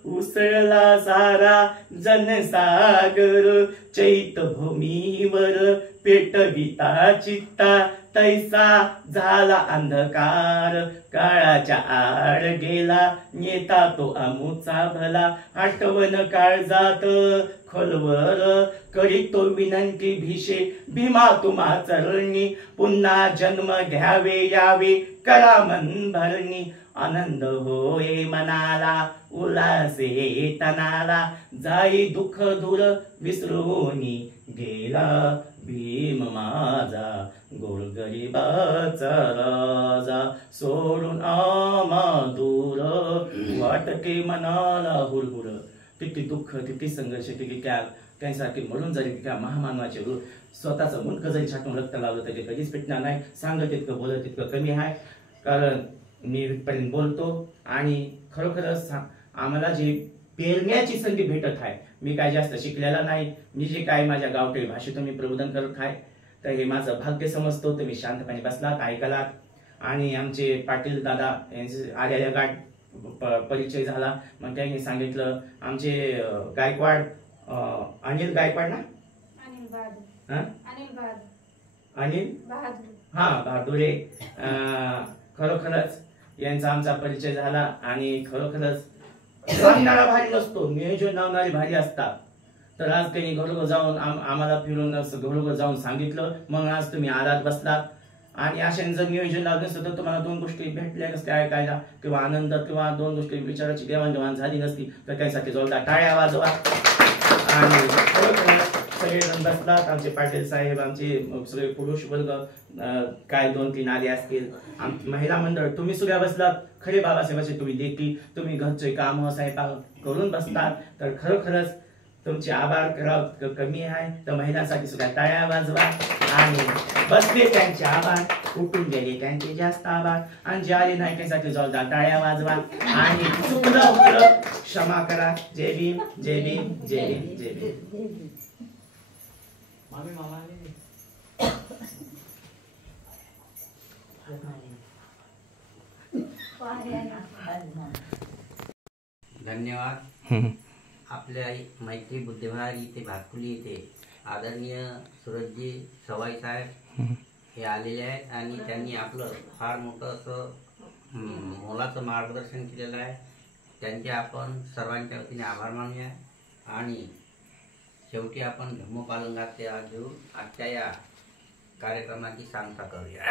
उसळला सारा जनसागर. चैत्यभूमीवर पेटविता चित्ता, तैसा झाला अंधकार. काळाच्या आड गेला नेता तो आमुचा भला, आठवण काळजात खोलवर करीतो विनंती भिशे भीमा तुम्हा चरणी. पुन्हा जन्म घ्यावे यावे करा मन भरणी. आनंद होय मनाला उल्हासे तनाला, जाई दुःख दूर विसरून गेला भीम माझा गोरगरिबाचा राजा. सोडून आम्हा दूर वाटके मनाला हुरहुर. किती दुःख, किती संघर्ष, किती त्यांच्यासारखे म्हणून जरी त्या महामानवाचे रूप स्वतःचं मुंडकं जरी छाटून रक्त लावलं तरी कधीच पेटणार नाही. सांगत तितकं बोलत तितकं कमी आहे. कारण मी इथपर्यंत बोलतो आणि खरोखरच आम्हाला जी पेरण्याची संधी भेटत आहे, मी काय जास्त शिकलेला नाही, मी जे काय माझ्या गावठी भाषेतून मी प्रबोधन करत आहे, तर हे माझं भाग्य समजतो. तुम्ही शांतपणे बसलात, ऐकलात आणि आमचे पाटील दादा यांचे आलेल्या गाठ परिचय झाला. मग त्यांनी सांगितलं आमचे गायकवाड अनिल गायकवाड ना, अनिल बहादुरे, खरोखरच यांचा आमचा परिचय झाला. आणि खरोखरच सांगणारा भारी नसतो, नियोजन लावणारे भारी असतात. तर आज त्यांनी घरोघर जाऊन आम्हाला फिरून घरोघर जाऊन सांगितलं. मग आज तुम्ही आलात, बसलात. आणि अशाने जर नियोजन लावलं नसतं तर तुम्हाला दोन गोष्टी भेटल्या नसत्या ऐकायला किंवा आनंद किंवा दोन गोष्टी विचाराची देवाणघेवाण झाली नसती. तर त्यासाठी जोरदार टाळ्या वाजवा. आणि सगळेजण बसलात. आमचे पाटील साहेब, आमचे सगळे पुरुष वर्ग काय 2-3 आले असतील, महिला मंडळ, तुम्ही सुद्धा बसलात. खरे बाबासाहेबाचे तुम्ही देखील तुम्ही घरचे काम स्वयंपाक करून बसतात. तर खरोखरच तुमचे आभार करावं कमी आहे. तर महिलांसाठी सुद्धा टाळ्या वाजवा. आणि बसले त्यांचे आभार, उठून गेले त्यांचे जास्त आभार, आणि जे आले नाही त्यासाठी जोरदार टाळ्या वाजवा. आणि चुकलं क्षमा करा. जय भीम, जय भीम, जय भीम, जय भीम. धन्यवाद. आपल्या मैत्री बुद्धिविहार इथे भातकुली येथे आदरणीय सुरजजी सवाई साहेब हे आलेले आहेत आणि त्यांनी आपलं फार मोठं असं मोलाचं मार्गदर्शन केलेलं आहे. त्यांचे आपण सर्वांच्या वतीने आभार मानूया. आणि शेवटी आपण धर्मपालनात घेऊन आजच्या या कार्यक्रमाची सांगता करूया.